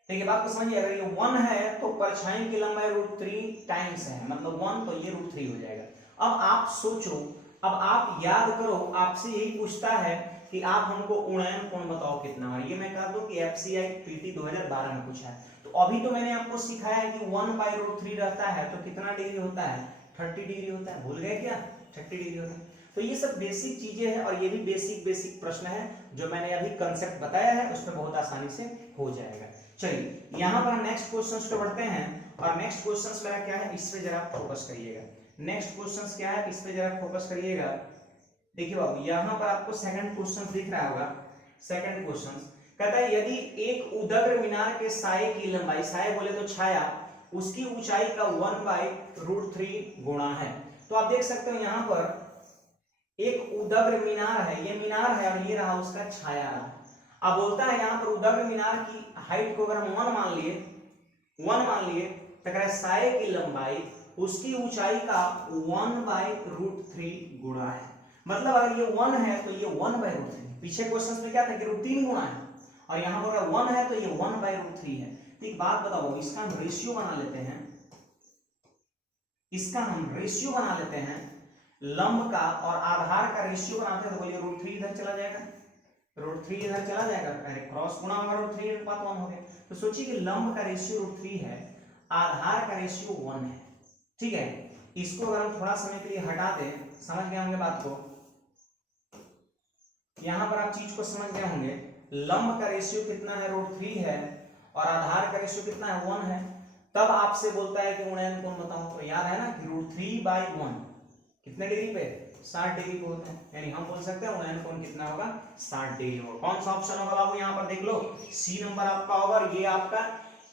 देखिए बात को समझिए, अगर ये 1 है तो परछाई की लंबाई √3 टाइम्स है, मतलब 1 तो ये √3 हो जाएगा। अब आप सोचो, अब आप याद करो, आपसे यही पूछता है कि आप हमको उन्नयन कोण बताओ कितना है। ये मैं कह दूं कि FCI PT 2012 में पूछा है। तो अभी तो मैंने आपको सिखाया है कि 1/√3 रहता है तो कितना डिग्री होता है, 30 डिग्री होता है। भूल गए क्या, 30 डिग्री होता है। तो ये सब बेसिक चीजें हैं और ये भी बेसिक प्रश्न है जो मैंने अभी कंसेप्ट बताया है, उस पर बहुत आसानी से हो जाएगा। चलिए यहाँ पर नेक्स्ट क्वेश्चन पे बढ़ते हैं और नेक्स्ट क्वेश्चन मेरा क्या है, इस पे जरा फोकस करिएगा। नेक्स्ट क्वेश्चन क्या है, इस पे जरा फोकस करिएगा। देखिए बाबू यहाँ पर आपको सेकंड क्वेश्चन दिख रहा होगा। सेकंड क्वेश्चन कहता है यदि एक उदग्र मीनार के साये की लंबाई, साये बोले तो छाया, उसकी ऊंचाई का 1/√3 गुणा है। तो आप देख सकते हो यहाँ पर एक उदग्र मीनार है, ये मीनार है और ये रहा उसका छाया रहा। अब बोलता है यहाँ पर उदग्र मीनार की हाइट को अगर हम 1 मान लिए तो कह साये की लंबाई उसकी ऊंचाई का 1/√3 गुणा है। मतलब अगर ये 1 है तो ये 1/√3, पीछे क्वेश्चन में क्या था कि √3 गुणा है और यहाँ पर 1 है तो ये 1/√3 है। तो एक बात बताओ, इसका हम रेशियो बना लेते हैं, लंब का और आधार का रेशियो बनाते हैं तो बोलिए √3 इधर चला जाएगा, √3 इधर चला जाएगा, अरे क्रॉस गुणा होगा √3 अनुपात 1 हो गया। तो सोचिए कि लंब का रेशियो √3 है, आधार का रेशियो 1 है, ठीक है। इसको अगर हम थोड़ा समय के लिए हटा दें, समझ गए होंगे बात को, यहां पर आप चीज को समझ गए होंगे, लंब का रेशियो कितना है, √3 है और आधार का रेशियो कितना है, 1 है। तब आपसे बोलता है कि उन्नयन कोण बताओ, तो याद है ना कि √3/1 कितने डिग्री पे, 60 डिग्री पे होते हैं, यानी हम बोल सकते हैं उन्नयन कोण कितना होगा, 60 डिग्री होगा। कौन सा ऑप्शन होगा बाबू, यहाँ पर देख लो, सी नंबर आपका होगा। और ये आपका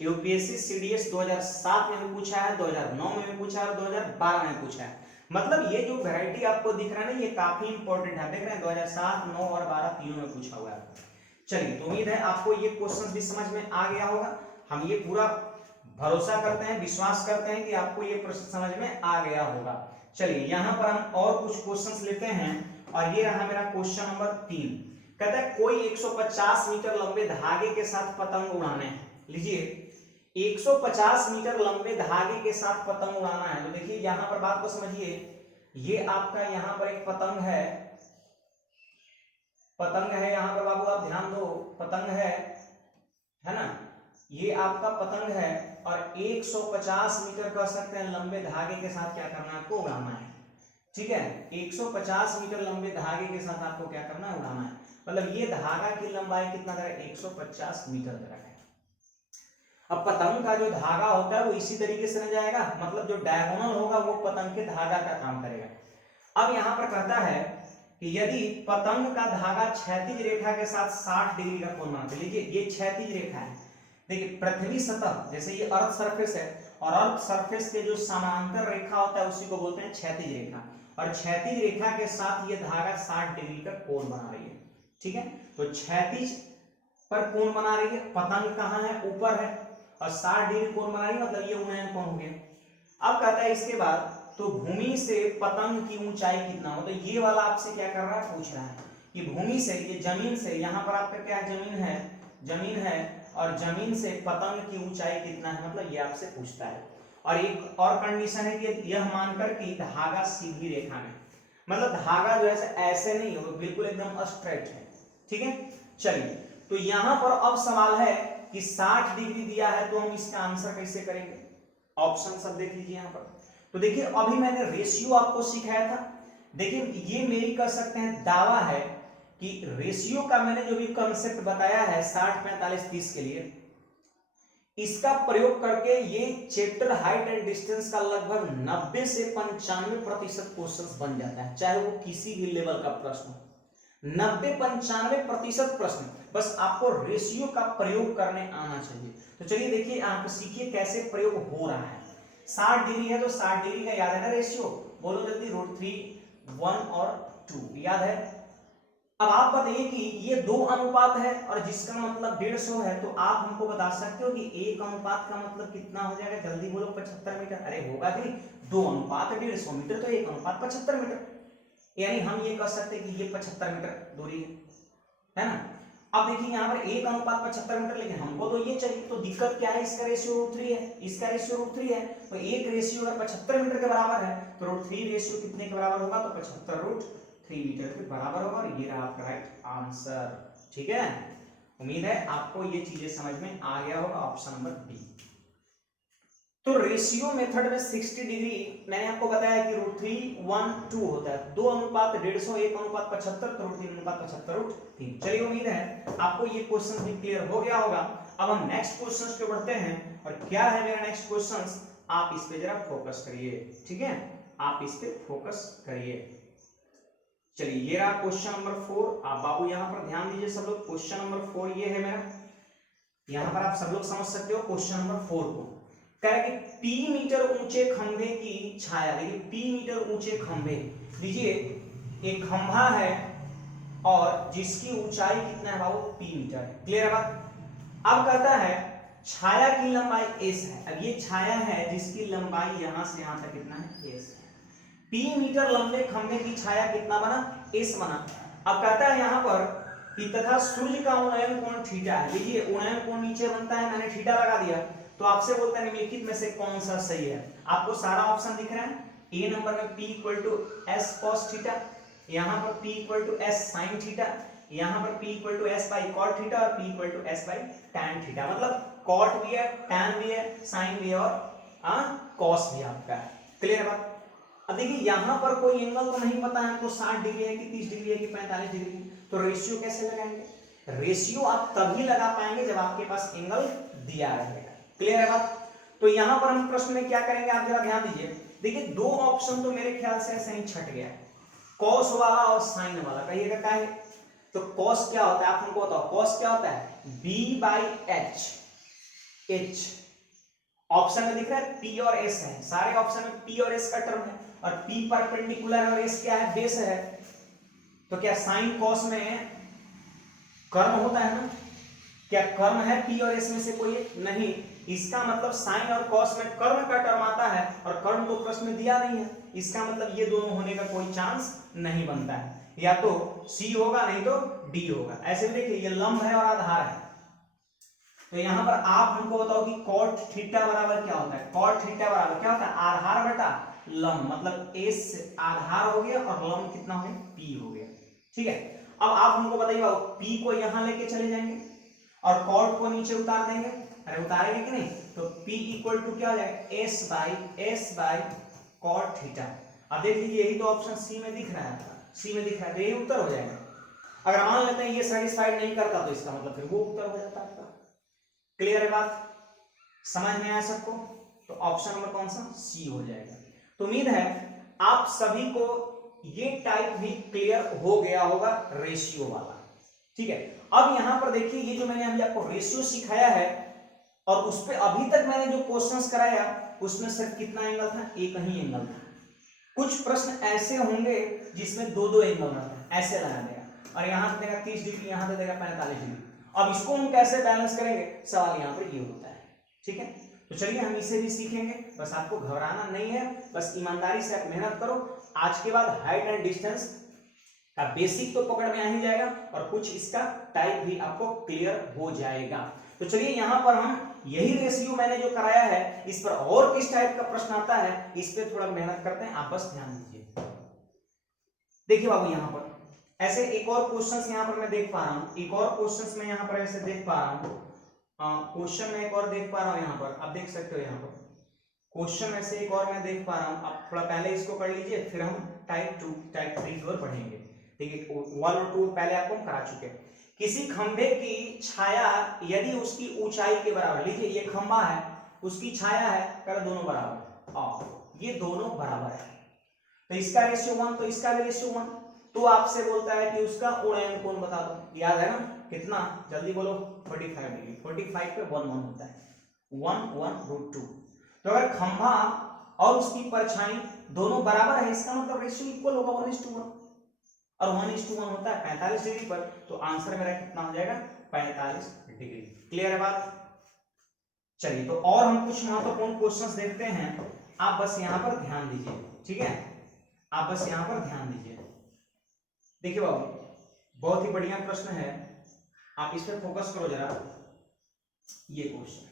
यूपीएससी CDS 2007 में भी पूछा है, 2009 में भी पूछा है और 2012 में पूछा है। मतलब ये जो वैरायटी आपको दिख रहा है ना, ये काफी इंपॉर्टेंट है, देख रहे हैं 2007, 9 और 12 तीनों में पूछा हुआ है। चलिए, तो उम्मीद है आपको ये क्वेश्चन भी समझ में आ गया होगा। हम ये पूरा भरोसा करते हैं, विश्वास करते हैं कि आपको ये प्रश्न समझ में आ गया होगा। चलिए यहाँ पर हम और कुछ क्वेश्चंस लेते हैं और ये रहा मेरा क्वेश्चन नंबर 3। कहता है कोई 150 मीटर लंबे धागे के साथ पतंग उड़ाने हैं। लीजिए 150 मीटर लंबे धागे के साथ पतंग उड़ाना है। तो देखिए यहाँ पर बात को समझिए, ये आपका यहाँ पर एक पतंग है यहाँ पर बाबू आप ध्यान दो, पतंग है ना, ये आपका पतंग है और 150 मीटर कह सकते हैं लंबे धागे के साथ क्या करना है, आपको उड़ाना है, ठीक है। 150 मीटर लंबे धागे के साथ आपको क्या करना है, उड़ाना है। मतलब ये धागा की लंबाई कितना तक है, 150 मीटर तक है। अब पतंग का जो धागा होता है वो इसी तरीके से न जाएगा, मतलब जो डायगोनल होगा वो पतंग के धागा का काम करेगा। अब यहाँ पर कहता है कि यदि पतंग का धागा क्षैतिज रेखा के साथ 60 डिग्री का कोण बनाते, लीजिए ये क्षैतिज रेखा है, देखिए पृथ्वी सतह, जैसे ये अर्थ सरफेस है और अर्थ सरफेस के जो समांतर रेखा होता है उसी को बोलते हैं क्षैतिज रेखा, और क्षैतिज रेखा के साथ ये धागा 60 डिग्री का कोण बना रही है, ठीक है। तो क्षैतिज पर कोण बना रही है, पतंग कहाँ है, ऊपर है और 60 डिग्री कोण बना रही है, मतलब ये उन्नयन कोण हो गया। अब कहता है इसके बाद तो भूमि से पतंग की ऊंचाई कितना हो, तो ये वाला आपसे क्या कर रहा है, पूछ रहा है कि भूमि से, ये जमीन से, यहाँ पर आपका क्या जमीन है और जमीन से पतंग की ऊंचाई कितना है, मतलब ये आपसे पूछता है। और एक और कंडीशन है कि यह मानकर कि धागा सीधी रेखा में, मतलब धागा जो है ऐसे नहीं हो, बिल्कुल एकदम स्ट्रेट है। ठीक है, चलिए तो यहां पर अब सवाल है कि 60 डिग्री दिया है तो हम इसका आंसर कैसे करेंगे। ऑप्शन सब देख लीजिए यहां पर। तो देखिए अभी मैंने रेशियो आपको सिखाया था। देखिए ये मेरी कह सकते हैं दावा है कि रेशियो का मैंने जो भी कंसेप्ट बताया है 60 45 30 के लिए, इसका प्रयोग करके ये चैप्टर हाइट एंड डिस्टेंस का लगभग 90 से 95% क्वेश्चन बन जाता है, चाहे वो किसी भी लेवल का प्रश्न हो। 90-95% प्रश्न बस आपको रेशियो का प्रयोग करने आना चाहिए। तो चलिए देखिए आप सीखिए कैसे प्रयोग हो रहा है। 60 डिग्री है तो 60 डिग्री का याद है ना रेशियो, बोलो जल्दी, √3 1 और 2 याद है। अब आप बताइए कि ये 2 अनुपात है और जिसका मतलब 150 है, तो आप हमको बता सकते हो कि 1 अनुपात का मतलब कितना हो जाएगा, जल्दी बोलो। 75 मीटर। अरे होगा कि 2 अनुपात 150 मीटर तो 1 अनुपात 75 मीटर, यानी हम ये कह सकते हैं कि ये 75 मीटर दूरी है ना। अब देखिए यहाँ पर 1 अनुपात 75 मीटर, लेकिन हमको तो ये चाहिए, तो दिक्कत क्या है, इसका रेशियो √3 है, इसका रेशियो √3 है। तो एक रेशियो अगर 75 मीटर के बराबर है तो √3 रेशियो कितने के बराबर होगा, तो 75√3 मीटर के बराबर होगा। और ये रहा आपका राइट आंसर। ठीक है, उम्मीद है आपको ये चीजें समझ में आ गया होगा। Option number B. तो रेशियो मेथड में 60 डिग्री मैंने आपको बताया कि √3 1 2 होता है, 2 अनुपात 150 1 अनुपात 75, तो √3 अनुपात 75√3। चलिए उम्मीद है आपको ये क्वेश्चन भी क्लियर हो गया होगा। अब हम नेक्स्ट क्वेश्चन पे बढ़ते हैं, और क्या है मेरा नेक्स्ट क्वेश्चन, आप इस पे जरा फोकस करिए। ठीक है, आप इस पे फोकस करिए। चलिए ये रहा क्वेश्चन नंबर 4। आप बाबू यहाँ पर ध्यान दीजिए सब लोग। क्वेश्चन नंबर 4 ये है मेरा, यहाँ पर आप सब लोग समझ सकते हो क्वेश्चन नंबर 4 को। कह रहा है कि P मीटर ऊंचे खंभे की छाया, देखिए P मीटर ऊंचे खंभे, लीजिए एक खंभा है और जिसकी ऊंचाई कितना है बाबू, P मीटर है। क्लियर है बात। अब कहता है छाया की लंबाई S है। अब ये छाया है जिसकी लंबाई यहां से यहां तक कितना है, S है। P मीटर लंबे खंभे की छाया कितना बना, S बना। अब कहता है यहां पर कि तथा सूर्य का उन्नयन कोण थीटा है। लीजिए उन्नयन कोण नीचे बनता है, मैंने थीटा लगा दिया, तो आपसे बोलता है निम्नलिखित में से कौन सा सही है। आपको सारा ऑप्शन दिख रहा है। ए नंबर में P = S cos थीटा, यहाँ पर P = S sin थीटा, यहाँ पर P = S by cot theta और P = S by tan theta. मतलब cot भी है, tan भी है, sin भी है और cos भी आपका है। क्लियर है बात। अब देखिए यहाँ पर कोई एंगल तो नहीं पता है हमको, 60 डिग्री है कि 30 डिग्री है कि 45 डिग्री, तो रेशियो कैसे लगाएंगे। रेशियो आप तभी लगा पाएंगे जब आपके पास एंगल दिया रहेगा। क्लियर है बात। तो यहां पर हम प्रश्न में क्या करेंगे, आप जरा ध्यान दीजिए। देखिए 2 ऑप्शन तो मेरे ख्याल से ऐसे ही छट गया, कॉस वाला और साइन वाला। कहिएगा क्या है, तो कॉस क्या होता है आप हमको बताओ। कॉस क्या होता है, B/H। H ऑप्शन में दिख रहा है P और S है, सारे ऑप्शन में P और S का टर्म है, और P परपेंडिकुलर है और S क्या है, बेस है। तो क्या साइन कॉस में कर्म होता है ना, क्या कर्म है P और S में से कोई नहीं। इसका मतलब साइन और कॉस में कर्म का टर्म आता है, और कर्म तो प्रश्न में दिया नहीं है, इसका मतलब ये दोनों होने का कोई चांस नहीं बनता है। या तो C होगा नहीं तो D होगा। ऐसे भी देखिए ये लंब है और आधार है, तो यहां पर आप हमको बताओ कि cot थीटा बराबर क्या होता है। cot थीटा बराबर क्या होता है, आधार बटा लंब, मतलब S आधार हो गया और लंब कितना हो गया, P हो गया। ठीक है, अब आप हमको बताइए P को यहां लेके चले जाएंगे और cot को नीचे उतार देंगे। अरे उतारेंगे कि नहीं, तो P = क्या हो जाएगा, S by cot थीटा। अब देख लीजिए यही तो ऑप्शन सी में दिख रहा है, सी में दिख रहा है, तो यही उत्तर हो जाएगा। अगर मान लेते हैं ये सेटिस्फाइड नहीं करता तो इसका मतलब फिर वो उत्तर हो जाता है आपका। क्लियर है बात, समझ में आया सबको। तो ऑप्शन नंबर कौन सा, सी हो जाएगा। तो उम्मीद है आप सभी को ये टाइप भी क्लियर हो गया होगा, रेशियो वाला। ठीक है, अब यहां पर देखिए ये जो मैंने अभी आपको रेशियो सिखाया है, और उस पे अभी तक मैंने जो क्वेश्चंस कराया उसमें सिर्फ कितना एंगल था, एक ही एंगल था। कुछ प्रश्न ऐसे होंगे जिसमें 2-2 एंगल रहता है, ऐसे लगा देगा, और यहां से देगा 30 डिग्री, यहां से देगा 45 डिग्री। अब इसको हम कैसे बैलेंस करेंगे, सवाल यहाँ पर ये होता है। ठीक है, तो चलिए हम इसे भी सीखेंगे, बस आपको घबराना नहीं है, बस ईमानदारी से आप मेहनत करो। आज के बाद हाइट एंड डिस्टेंस का बेसिक तो पकड़ में आ ही जाएगा, और कुछ इसका टाइप भी आपको क्लियर हो जाएगा। तो चलिए यहाँ पर हम यही रेशियो मैंने जो कराया है, इस पर और किस टाइप का प्रश्न आता है, इस पे थोड़ा मेहनत करते हैं, आप बस ध्यान दीजिए। देखिए बाबू यहाँ पर ऐसे एक और क्वेश्चन यहाँ पर मैं देख पा रहा हूँ, एक और क्वेश्चन में यहाँ पर ऐसे देख पा रहा हूँ, क्वेश्चन में एक और देख पा रहा हूँ यहाँ पर, आप देख सकते हो यहाँ पर क्वेश्चन ऐसे एक और मैं देख पा रहा हूँ। आप थोड़ा पहले इसको कर लीजिए, फिर हम टाइप 2 टाइप 3 की ओर बढ़ेंगे। देखिए 1 और 2 पहले आपको हम करा चुके हैं। किसी खंभे की छाया यदि उसकी ऊंचाई के बराबर, लीजिए ये खंभा है, उसकी छाया है, कर दोनों बराबर, और ये दोनों बराबर है, तो इसका रेशियो 1 तो इसका भी रेशियो 1, तो आपसे बोलता है कि उसका उड़ायन कोण बता दो। याद है ना कितना, जल्दी बोलो, 45 डिग्री। 45 पे 1 1 होता है, 1 1 √2। तो अगर खंभा और उसकी परछाई दोनों बराबर है, इसका मतलब रेशियो इक्वल होगा 1:1, और 1:1 होता है 45 डिग्री पर, तो आंसर मेरा कितना हो जाएगा, 45 डिग्री। क्लियर है बात? चलिए तो और हम कुछ महत्वपूर्ण क्वेश्चंस देखते हैं, आप बस यहां पर ध्यान दीजिए, ठीक है, आप बस यहां पर ध्यान दीजिए। देखिए बाबू बहुत ही बढ़िया प्रश्न है, आप इस पर फोकस करो जरा। ये क्वेश्चन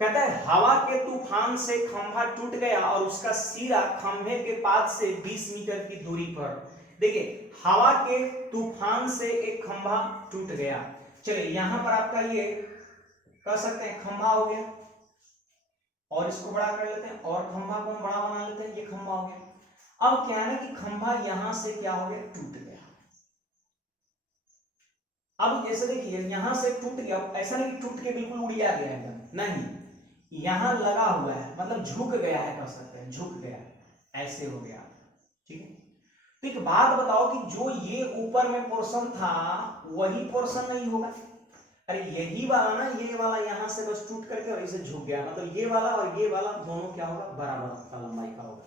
कहता है हवा के तूफान से खंभा टूट गया और उसका सिरा खंभे के पास से 20 मीटर की दूरी पर। देखिए हवा के तूफान से एक खंभा टूट गया, चलिए यहां पर आपका ये कर सकते हैं खंभा हो गया, और इसको बड़ा कर लेते हैं, और खंभा को हम बड़ा बना लेते हैं, ये खंभा हो गया। अब क्या है कि खंभा यहां से क्या हो गया, टूट गया। अब जैसे देखिए यहां से टूट गया, ऐसा नहीं कि टूट के बिल्कुल उड़ गया एकदम, नहीं, यहां लगा हुआ है, मतलब झुक गया है, कर सकते हैं झुक गया, ऐसे हो गया, ठीक है। तो एक बात बताओ कि जो ये ऊपर में पोर्शन था वही पोर्शन नहीं होगा, अरे यही वाला ना, ये वाला यहां से बस टूट करके और इसे झुक गया, मतलब ये वाला और ये वाला दोनों क्या होगा, बराबर लंबाई का होगा।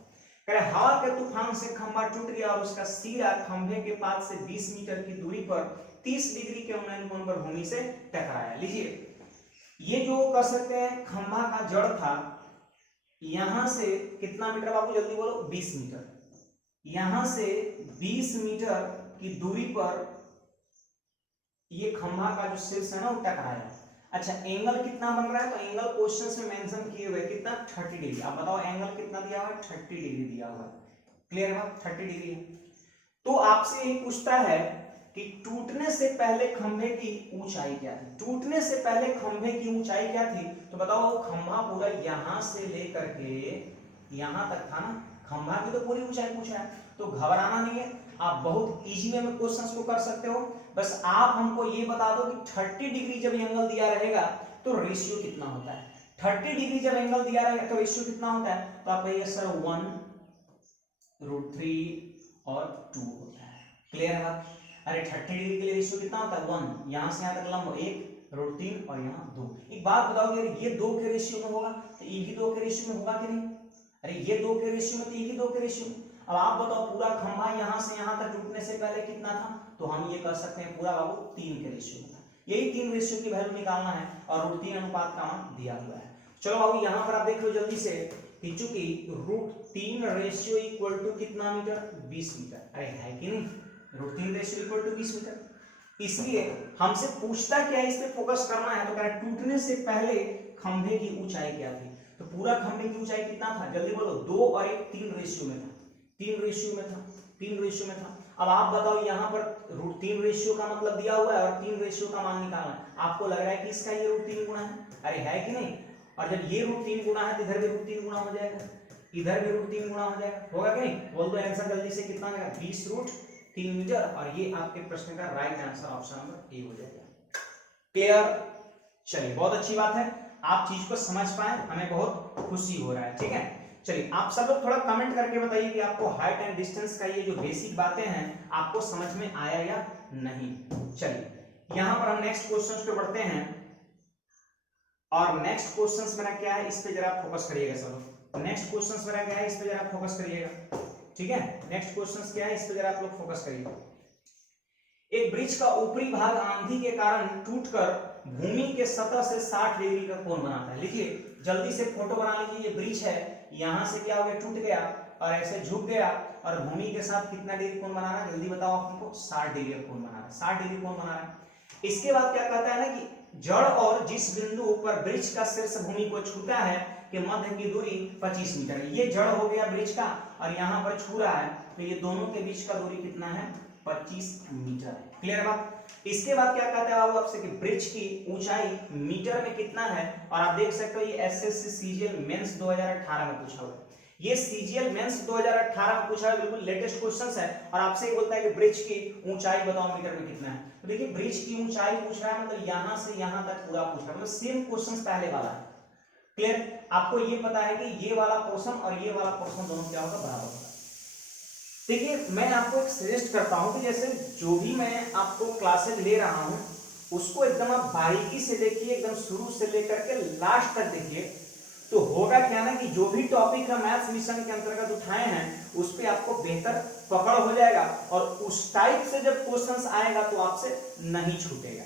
कह रहे हवा के तूफान से खंभा टूट गया और उसका सिरा खंभे के पास से 20 मीटर की दूरी पर 30 डिग्री के उन्नयन कोण पर भूमि से टकराया। लीजिए ये जो कर सकते हैं खंभा का जड़ था, यहां से कितना मीटर बाबू जल्दी बोलो, 20 मीटर, यहां से 20 मीटर की दूरी पर ये खंभा का जो शीर्ष है ना वो टकराया। अच्छा एंगल कितना बन रहा है, तो एंगल क्वेश्चन में मेंशन किए हुए कितना, 30 डिग्री। आप बताओ एंगल कितना दिया हुआ है, 30 डिग्री दिया हुआ है। क्लियर है बात, 30 डिग्री है। तो आपसे ये पूछता है कि टूटने से पहले खंभे की ऊंचाई क्या थी, टूटने से पहले खंभे की ऊंचाई क्या थी, तो बताओ वो खंभा पूरा यहां से लेकर के यहां तक था ना, खंभा की तो पूरी ऊंचाई पूछा है, तो घबराना नहीं है, आप बहुत इजी वे में क्वेश्चंस को कर सकते हो। बस आप हमको ये बता दो कि 30 डिग्री जब एंगल दिया रहेगा तो रेशियो कितना होता है, 30 डिग्री जब एंगल दिया रहेगा तो रेशियो कितना होता है, तो आप कहिए सर 1√3 और 2 होता है। क्लियर है बात? अरे 30 डिग्री के लिए रेशियो कितना होता है, 1, यहां से यहां तक लंब 1√3 और यहाँ 2। एक बात बताओ यार ये 2 के रेशियो में होगा तो ये भी 2 के रेशियो में होगा कि नहीं, अरे ये 2 के रेशियो में तो ये भी 2 के रेशियो में। अब आप बताओ पूरा खंभा यहां से यहां तक टूटने से पहले कितना था, तो हम ये कर सकते हैं पूरा बाबू 3 के रेशियो में था, यही 3 रेशियो की वैल्यू निकालना है और √3 अनुपात का मान दिया हुआ है। चलो बाबू यहां पर आप देख लो जल्दी से कि चूंकि √3 रेशियो इक्वल टू कितना मीटर, 20 मीटर, अरे है कि नहीं, √3 रेशियो इक्वल टू 20 मीटर, इसलिए हमसे पूछता क्या है, इस पे फोकस करना है। तो कह रहा टूटने से पहले खंभे की ऊंचाई क्या थी, तो पूरा खंभे की ऊंचाई कितना था, जल्दी बोलो, 2 और 1 3 रेशियो में था, 3 रेशियो में था, 3 रेशियो में था। अब आप बताओ यहाँ पर √3 रेशियो का मतलब दिया हुआ है और 3 रेशियो का मान निकालना है, आपको लग रहा है कि इसका ये √3 गुना है, अरे है कि नहीं, और जब ये √3 गुना है तो इधर भी √3 गुना हो जाएगा, इधर भी √3 गुना हो जाएगा, होगा कि नहीं, बोल दो आंसर जल्दी से कितना आएगा, 20√3 मीटर, और ये आपके प्रश्न का right answer option number A हो जाएगा। क्लियर? चलिए बहुत अच्छी बात है, आप चीज को समझ पाए, हमें बहुत खुशी हो रहा है, ठीक है। चलिए आप सब लोग थोड़ा कमेंट करके बताइए कि आपको हाइट एंड डिस्टेंस का ये जो बेसिक बातें हैं आपको समझ में आया या नहीं। चलिए यहां पर हम नेक्स्ट क्वेश्चन पे बढ़ते हैं, और नेक्स्ट क्वेश्चन मेरा क्या है, इस पे जरा फोकस करिएगा सब। नेक्स्ट क्वेश्चन मेरा क्या है, इस पे जरा फोकस करिएगा, ठीक है। नेक्स्ट क्वेश्चन क्या है, इस पे जरा आप लोग फोकस करिएगा। एक वृक्ष का ऊपरी भाग आंधी के कारण टूटकर भूमि के सतह से 60 डिग्री का कोण बनाता है। लिखिए जल्दी से फोटो बना लीजिए, ये वृक्ष है, यहां से क्या हो गया, टूट गया और ऐसे झुक गया और भूमि के साथ कितना डिग्री कोण बना रहा है, जल्दी बताओ हमको, 60 डिग्री का कोण बना रहा है, 60 डिग्री कोण बना रहा है। इसके बाद क्या कहता है ना कि जड़ और जिस बिंदु पर वृक्ष का शीर्ष भूमि को छूता है के मध्य की दूरी 25 मीटर है। ये जड़ हो गया वृक्ष का और यहाँ पर छू रहा है तो ये दोनों के बीच का दूरी कितना है 25 मीटर है। क्लियर है बात। इसके बाद क्या कहता है बाबू आपसे कि ब्रिज की ऊंचाई मीटर में कितना है, और आप देख सकते हो ये एसएससी सीजीएल मेंस 2018 में पूछा हुआ है। ये सीजीएल मेंस 2018 में पूछा है, बिल्कुल लेटेस्ट क्वेश्चन है, और आपसे ये बोलता है कि ब्रिज की ऊंचाई बताओ मीटर में कितना है। तो देखिए ब्रिज की ऊंचाई पूछ रहा है, मतलब यहां से यहां तक पूरा पूछ रहा है, मतलब सेम क्वेश्चन पहले वाला है। क्लियर। आपको ये पता है कि ये वाला पोर्शन और ये वाला पोर्शन दोनों क्या होगा, बराबर होगा। देखिए मैं आपको एक सजेस्ट करता हूं कि जैसे जो भी मैं आपको क्लासेस ले रहा हूं उसको एकदम आप बारीकी से देखिए, एकदम शुरू से लेकर के लास्ट तक देखिए, तो होगा क्या ना कि जो भी टॉपिक का मैथ्स मिशन के अंतर्गत उठाए हैं उस पे आपको बेहतर पकड़ हो जाएगा, और उस टाइप से जब क्वेश्चंस आएगा तो आपसे नहीं छूटेगा।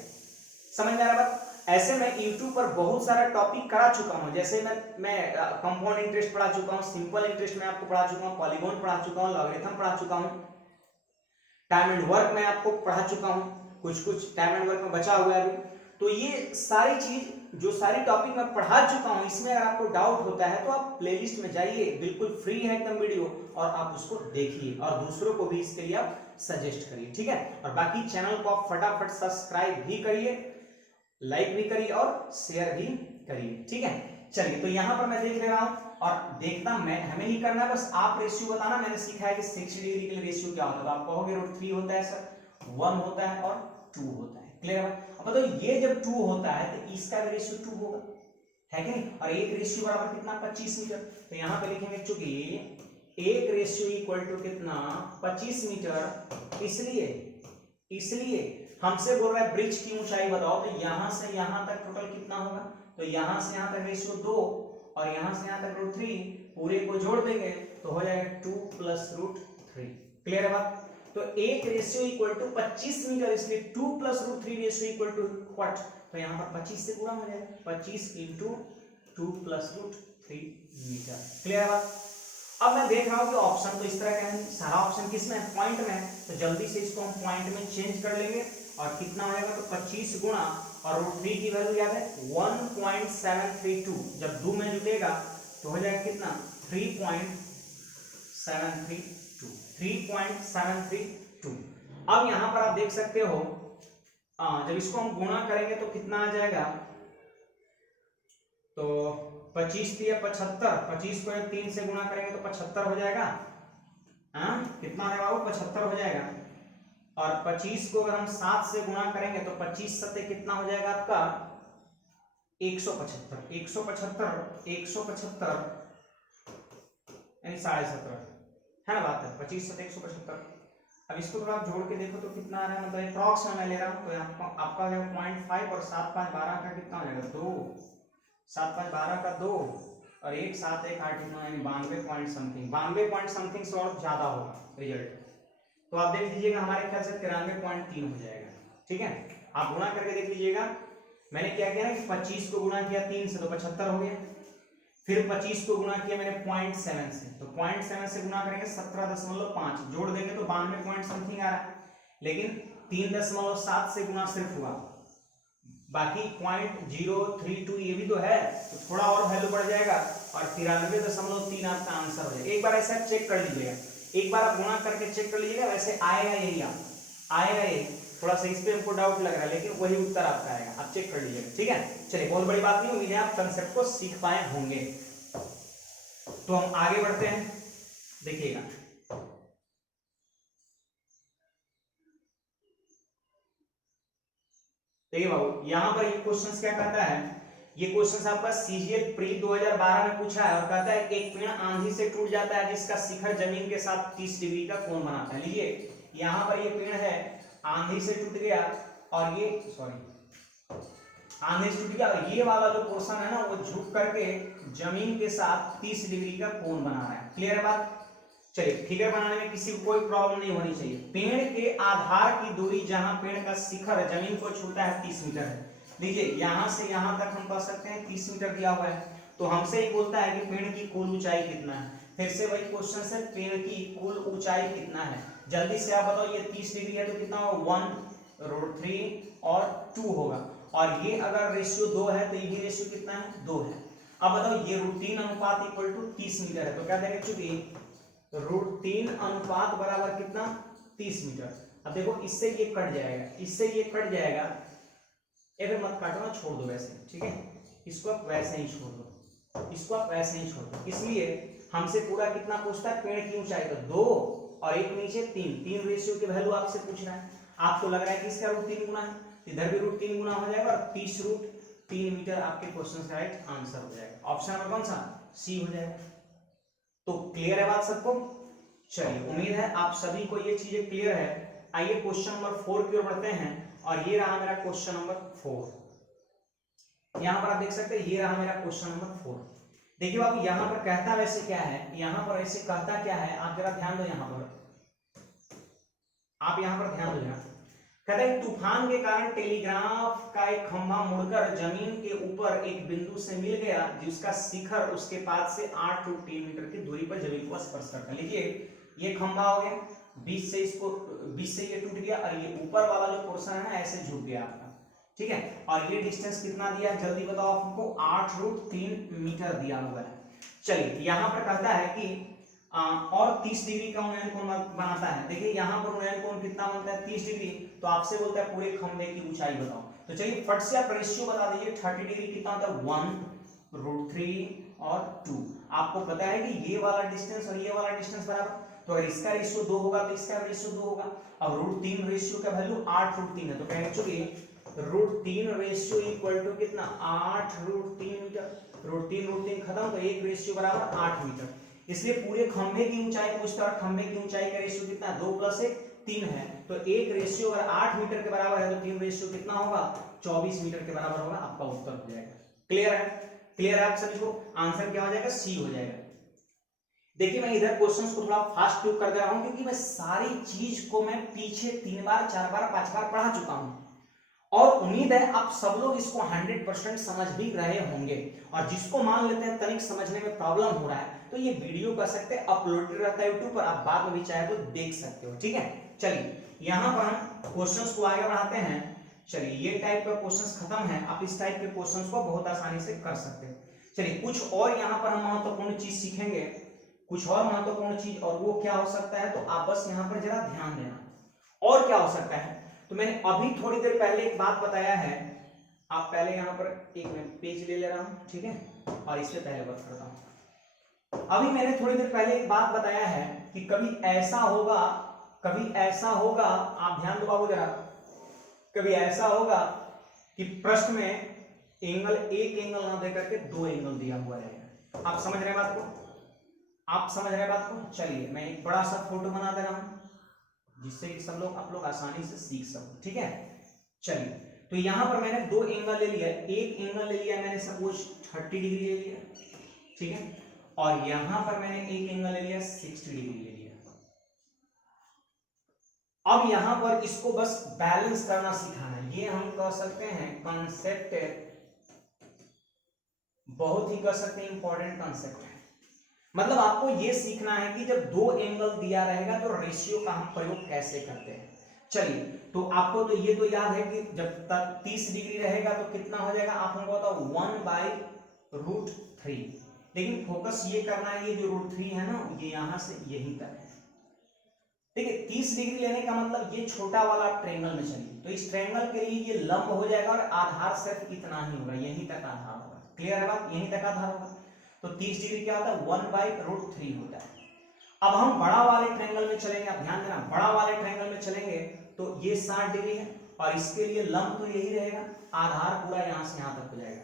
समझ में आ रहा बात। ऐसे मैं YouTube पर बहुत सारा टॉपिक करा चुका हूं, जैसे मैं कंपाउंड इंटरेस्ट पढ़ा चुका हूं, सिंपल इंटरेस्ट में आपको पढ़ा चुका हूं, पॉलीगॉन पढ़ा चुका हूं, लॉगरिथम पढ़ा चुका हूं, टाइम एंड वर्क में आपको पढ़ा चुका हूं, कुछ टाइम एंड वर्क में बचा हुआ है अभी। तो ये सारी चीज जो सारी टॉपिक मैं पढ़ा चुका हूं, इसमें अगर आपको डाउट होता है तो आप प्लेलिस्ट में जाइए, बिल्कुल फ्री है एकदम वीडियो, और आप उसको देखिए और दूसरों को भी इसके लिए आप सजेस्ट करिए, ठीक है। और बाकी चैनल को आप फटाफट सब्सक्राइब भी करिए, लाइक भी करिए और शेयर भी करिए, ठीक है। चलिए तो यहां पर मैं देख ले रहा हूं, और देखना मैं हमें नहीं करना है, बस आप रेशियो बताना। मैंने सीखा है कि 60 डिग्री के लिए रेशियो क्या होता है, तो आप कहोगे √3 होता है सर, 1 होता है और 2 होता है। क्लियर है। अब तो ये जब 2 होता है तो इसका भी रेशियो 2 होगा, है कि नहीं। और एक रेशियो बराबर कितना 25 मीटर, तो यहां पे लिखेंगे चूंकि एक रेशियो इक्वल टू कितना 25 मीटर, इसलिए हमसे बोल रहा है ब्रिज की ऊंचाई बताओ, तो यहां से यहां तक टोटल कितना होगा, तो यहां से यहां तक रेशियो 2 और यहां से यहां तक √3, पूरे को जोड़ देंगे तो हो जाएगा 2 + √3। क्लियर है बात। तो एक रेशियो इक्वल टू 25 मीटर, इसलिए 2 + √3 रेशियो इक्वल टू व्हाट, तो यहां पर 25 से गुणा हो जाएगा, 25 × 2 + √3 मीटर। क्लियर है बात। अब मैं देख रहा हूं कि ऑप्शन तो इस तरह का है, सारा ऑप्शन किस में है, पॉइंट में है, तो जल्दी से इसको हम पॉइंट में चेंज कर लेंगे, और कितना हो जाएगा, तो 25 गुणा और √3 की वैल्यू याद है 1.732, जब 2 में जुटेगा तो हो जाएगा कितना 3.732। अब यहां पर आप देख सकते हो जब इसको हम गुणा करेंगे तो कितना आ जाएगा, तो 25 दिया 75, 25 को 3 से गुणा करेंगे तो 75 हो जाएगा, कितना है बाबू 75 हो जाएगा। और 25 को अगर हम 7 से गुणा करेंगे तो 25 सत्ते कितना हो जाएगा आपका 175 यानी 17.5 है ना बात है, 25 सत्ते 175। अब इसको थोड़ा आप जोड़ के देखो तो कितना आ रहा है, मतलब अप्रॉक्स मैं ले रहा हूं, तो आपका हो जाएगा 0.5 और 7 5 12 का कितना हो जाएगा 2, 7 5 12 का 2 और 1 7 1 8 9 यानी 92 पॉइंट समथिंग से और ज्यादा होगा रिजल्ट। तो आप देख लीजिएगा हमारे ख्याल से 93.3 हो जाएगा, ठीक है। आप गुणा करके देख लीजिएगा, मैंने क्या किया ना कि 25 को गुणा किया 3 से तो 75 हो गया, फिर 25 को गुणा किया मैंने 0.7 से, तो 0.7 से गुणा करेंगे 17.5, जोड़ देंगे तो 92 पॉइंट समथिंग आ रहा है, लेकिन 3.7 से गुणा सिर्फ हुआ, बाकी 0.032 ये भी तो है, तो थोड़ा और वैल्यू बढ़ जाएगा और 93.3 आपका आंसर हो जाएगा। एक बार ऐसा चेक कर लीजिएगा, एक बार आप गुणा करके चेक कर लीजिएगा, वैसे आएगा यही, आप आएगा ये, थोड़ा सा इस पे हमको डाउट लग रहा है लेकिन वही उत्तर आपका आएगा, आप चेक कर लीजिएगा, ठीक है। चलिए बहुत बड़ी बात नहीं, उम्मीद है आप कंसेप्ट को सीख पाए होंगे। तो हम आगे बढ़ते हैं, देखिएगा देखिए बाबू यहां पर ये क्वेश्चन क्या कहता है, ये क्वेश्चन आपका सीजीएल प्री 2012 में पूछा है, और कहता है एक पेड़ आंधी से टूट जाता है जिसका शिखर जमीन के साथ 30 डिग्री का कोण बनाता है। लीजिए यहाँ पर ये पेड़ है, आंधी से टूट गया, और ये आंधी से टूट गया, और ये वाला जो पोर्शन है ना वो झुक करके जमीन के साथ 30 डिग्री का कोण बना रहा है। क्लियर है बात। चलिए फिगर बनाने में किसी को कोई प्रॉब्लम नहीं होनी चाहिए। पेड़ के आधार की दूरी जहां पेड़ का शिखर जमीन को छूता है 30 मीटर है। लीजिए यहां से यहां तक हम कह सकते हैं 30 मीटर दिया हुआ है, तो हमसे ही बोलता है कि पेड़ की कुल ऊंचाई कितना है। फिर से वही क्वेश्चन से, पेड़ की कुल ऊंचाई कितना है, जल्दी से आप बताओ। ये 30 डिग्री है तो कितना होगा 1/3 और 2 होगा, और ये अगर रेशियो 2 है तो ये भी रेशियो कितना है 2 है। अब बताओ ये √3 अनुपात इक्वल टू 30 मीटर है, तो क्या देंगे चूंकि √3 अनुपात बराबर कितना 30 मीटर। अब देखो इससे ये कट जाएगा, इससे ये कट जाएगा, फिर मत काटो ना, छोड़ दो वैसे, ठीक है, इसको आप वैसे ही छोड़ दो, इसको आप वैसे ही छोड़ दो। इसलिए हमसे पूरा कितना पूछता है, पेड़ की ऊंचाई तो 2 और एक नीचे 3 रेशियो की वैल्यू आपसे पूछ रहा है। आपको लग रहा है कि इसका √3 गुना है, इधर भी √3 गुना हो जाएगा और 30 √3 मीटर आपके क्वेश्चन का राइट आंसर हो जाएगा। ऑप्शन नंबर कौन सा, सी हो जाएगा। तो क्लियर है बात सबको? चलिए, उम्मीद है आप सभी को ये चीजें क्लियर है। आइए क्वेश्चन नंबर 4 की ओर बढ़ते हैं, और ये रहा मेरा क्वेश्चन नंबर 4। यहां पर आप देख सकते हैं, ये रहा मेरा क्वेश्चन नंबर 4। देखिए बाबू, यहां पर कहता वैसे क्या है, यहां पर ऐसे कहता क्या है, आप जरा ध्यान दो, यहां पर आप यहां पर ध्यान दो। यहां कहता है तूफान के कारण टेलीग्राफ का एक खंभा मुड़कर जमीन के ऊपर एक बिंदु से मिल गया, जिसका शिखर उसके पास से 8√3 मीटर की दूरी पर जमीन को स्पर्श करता है। लीजिए, ये खंभा हो गया, बीच से ये टूट गया, और ये ऊपर वाला जो पोर्शन है ना ऐसे झुक गया आपका, ठीक है। और ये डिस्टेंस कितना दिया है जल्दी बताओ आपको, 8√3 मीटर दिया हुआ है। चलिए, यहां पर कहता है कि और 30 डिग्री का उन्नयन कोण बनाता है। देखिए यहाँ पर उन्नयन कोण कितना बनता है, 30 डिग्री। तो आपसे बोलता है पूरे खंभे की ऊंचाई बताओ। तो चलिए फट से आप रेशियो बता दीजिए, 30 डिग्री कितना होता है, 1√3 और 2। आपको पता है कि ये वाला डिस्टेंस और ये वाला डिस्टेंस बराबर, तो अगर इसका रेशियो 2 होगा तो इसका रेशियो 2 होगा। अब √3 रेशियो का वैल्यू 8√3 है, तो कहेंगे चलिए √3 रेशियो इक्वल टू कितना, 8√3 मीटर। √3 खत्म, तो एक रेशियो बराबर 8 मीटर। इसलिए पूरे खंभे की ऊंचाई पूछता है, खंभे की ऊंचाई का रेशियो कितना है, 2 + 1 3 है। तो एक रेशियो अगर 8 मीटर के बराबर है, तो 3 रेशियो कितना होगा, 24 मीटर के बराबर होगा। आपका उत्तर हो जाएगा। क्लियर है? क्लियर है आप सभी को? आंसर क्या हो जाएगा, सी हो जाएगा। देखिए, मैं इधर क्वेश्चंस को थोड़ा फास्ट क्यों कर दे रहा हूं, क्योंकि मैं सारी चीज को मैं पीछे 3 बार 4 बार 5 बार पढ़ा चुका हूं, और उम्मीद है आप सब लोग इसको 100% समझ भी रहे होंगे। और जिसको मान लेते हैं तनिक समझने में प्रॉब्लम हो रहा है, तो ये वीडियो कर सकते हैं, अपलोडेड रहता है यूट्यूब पर, आप बाद में भी चाहे तो देख सकते हो, ठीक है। चलिए, यहां पर हम क्वेश्चंस को आगे बढ़ाते हैं। चलिए, ये टाइप का क्वेश्चंस खत्म है, आप इस टाइप के क्वेश्चंस को बहुत आसानी से कर सकते हैं। चलिए, कुछ और यहां पर हम महत्वपूर्ण चीज सीखेंगे, कुछ और महत्वपूर्ण चीज, और वो क्या हो सकता है, तो आप बस यहां पर जरा ध्यान देना। और क्या हो सकता है, तो मैंने अभी थोड़ी देर पहले एक बात बताया है, आप पहले यहां पर एक मैं पेज ले रहा हूं, ठीक है, और इससे पहले बात करता हूं। अभी मैंने थोड़ी देर पहले एक बात बताया है कि कभी ऐसा होगा, कभी ऐसा होगा, आप ध्यान दो बाबू जरा, कभी ऐसा होगा कि प्रश्न में एंगल, एक एंगल ना दे करके 2 एंगल दिया हुआ रहेगा। आप समझ रहे हैं बात को? आप समझ रहे हैं बात को? चलिए, मैं एक बड़ा सा फोटो बना दे रहा हूं, जिससे कि सब लोग, आप लोग आसानी से सीख सको, ठीक है। चलिए, तो यहां पर मैंने 2 एंगल ले लिया, एक एंगल ले लिया मैंने सपोज 30 डिग्री ले लिया, ठीक है, और यहां पर मैंने एक एंगल ले लिया 60 डिग्री ले लिया। अब यहां पर इसको बस बैलेंस करना सिखाना है, ये हम कह सकते हैं कॉन्सेप्ट, बहुत ही कह सकते हैं इंपॉर्टेंट कॉन्सेप्ट है। मतलब आपको ये सीखना है कि जब 2 एंगल दिया रहेगा तो रेशियो का हम प्रयोग कैसे करते हैं। चलिए, तो आपको तो ये तो याद है कि जब तक 30 डिग्री रहेगा तो कितना हो जाएगा, आप हमको बताओ, 1/√3। लेकिन फोकस ये करना है, ये जो √3 है ना, ये यहां से यहीं तक है, ठीक है। 30 डिग्री लेने का मतलब ये छोटा वाला ट्रायंगल में चलिए, तो इस ट्रायंगल के लिए ये लंब हो जाएगा, और आधार सिर्फ इतना ही होगा, यहीं तक आधार होगा। क्लियर है बात? यहीं तक आधार होगा। तो 30 डिग्री क्या होता है, 1/√3 होता है। अब हम बड़ा वाले ट्रायंगल में चलेंगे, आप ध्यान देना, बड़ा वाले ट्रायंगल में चलेंगे तो ये 60 डिग्री है, और इसके लिए लंब तो यही रहेगा, आधार पूरा यहां से यहां तक हो जाएगा।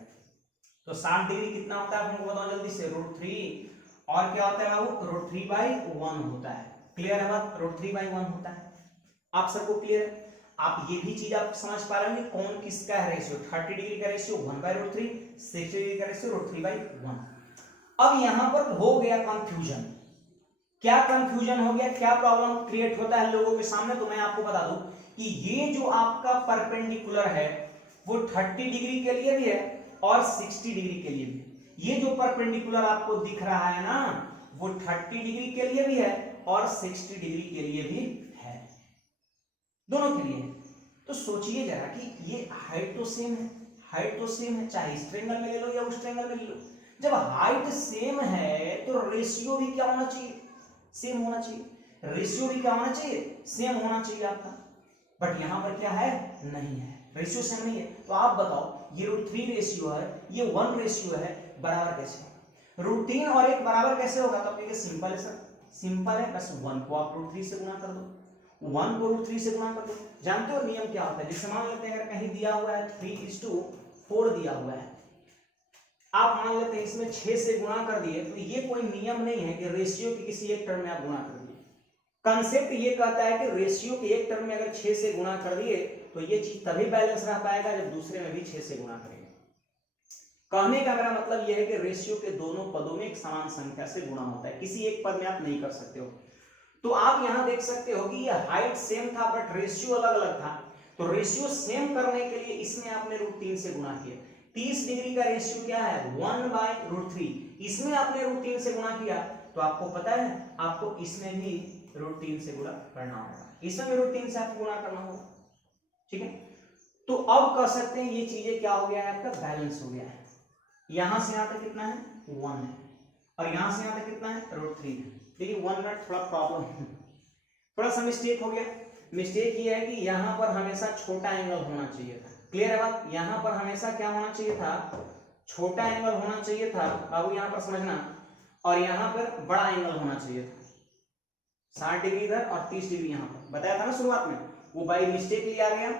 तो 60 डिग्री कितना होता है हमको बताओ जल्दी से, √3, और क्या होता है बाबू, √3/1 होता है। क्लियर है बात? √3/1 होता है। आप सबको क्लियर है? आप ये भी चीज आप समझ पा रहे हैं कौन किसका है रेशियो, 30 डिग्री का रेशियो 1/√3, 60 डिग्री का रेशियो √3/1। अब यहां पर हो गया कंफ्यूजन। क्या कंफ्यूजन हो गया, क्या प्रॉब्लम क्रिएट होता है लोगों के सामने, तो मैं आपको बता दूं कि ये जो आपका परपेंडिकुलर है वो 30 डिग्री के लिए भी है और 60 डिग्री के लिए भी है। ये जो परपेंडिकुलर आपको दिख रहा है ना, वो 30 डिग्री के लिए भी है और 60 डिग्री के लिए भी है, दोनों के लिए। तो सोचिए जरा कि ये हाइट तो सेम है, हाइट तो सेम है, चाहे इस ट्रायंगल में ले लो या उस ट्रायंगल में ले लो। जब हाइट सेम है तो रेशियो भी क्या होना चाहिए, सेम होना चाहिए, रेशियो भी क्या होना चाहिए, सेम होना चाहिए आपका। बट यहां पर क्या है, नहीं है, रेशियो सेम नहीं है। तो आप बताओ ये √3 रेशियो है, ये 1 रेशियो है, बराबर कैसे होगा? √3 और 1 बराबर कैसे होगा? तो आप कहेंगे सिंपल है सर, सिंपल है, बस 1 को आप √3 से गुणा कर दो, 1 को √3 से गुणा कर दो। जानते हो नियम क्या होता है? जैसे मान लेते हैं अगर कहीं दिया हुआ है 3:4 दिया हुआ है, आप मान लेते हैं इसमें 6 से गुणा कर दिए, तो ये कोई नियम नहीं है कि रेशियो के किसी एक टर्म में आप गुणा कर दिए। कंसेप्ट ये कहता है कि रेशियो के एक टर्म में अगर 6 से गुणा कर दिए तो ये चीज तभी बैलेंस रह पाएगा जब दूसरे में भी 6 से गुणा करेंगे। कहने का मेरा मतलब यह है कि रेशियो के दोनों पदों में एक समान संख्या से गुणा होता है, किसी एक पद में आप नहीं कर सकते हो। तो आप यहां देख सकते हो कि ये हाइट सेम था बट रेशियो अलग अलग था। तो रेशियो सेम करने के लिए इसमें आपने √3 से गुणा किया। 30 डिग्री का रेशियो क्या है, 1/√3, इसमें आपने √3 से गुणा किया, तो आपको पता है आपको इसमें भी √3 से गुणा करना होगा, इसमें भी √3 से आपको गुणा करना होगा। ठीक है, तो अब कह सकते हैं ये चीजें क्या हो गया है, आपका बैलेंस हो गया है। यहां से यहां तक कितना है, 1 है, और यहां से यहां तक कितना है, √3 है। देखिए 1 मिनट थोड़ा प्रॉब्लम, थोड़ा सा मिस्टेक हो गया। मिस्टेक ये है कि यहां पर हमेशा छोटा एंगल होना चाहिए था। क्लियर है बात? यहां पर हमेशा क्या होना चाहिए था, छोटा एंगल होना चाहिए था बाबू, यहां पर समझना, और यहां पर बड़ा एंगल होना चाहिए था। 60 डिग्री इधर और 30 डिग्री यहां पर बताया था ना शुरुआत में, वो बाई मिस्टेक लिया गया,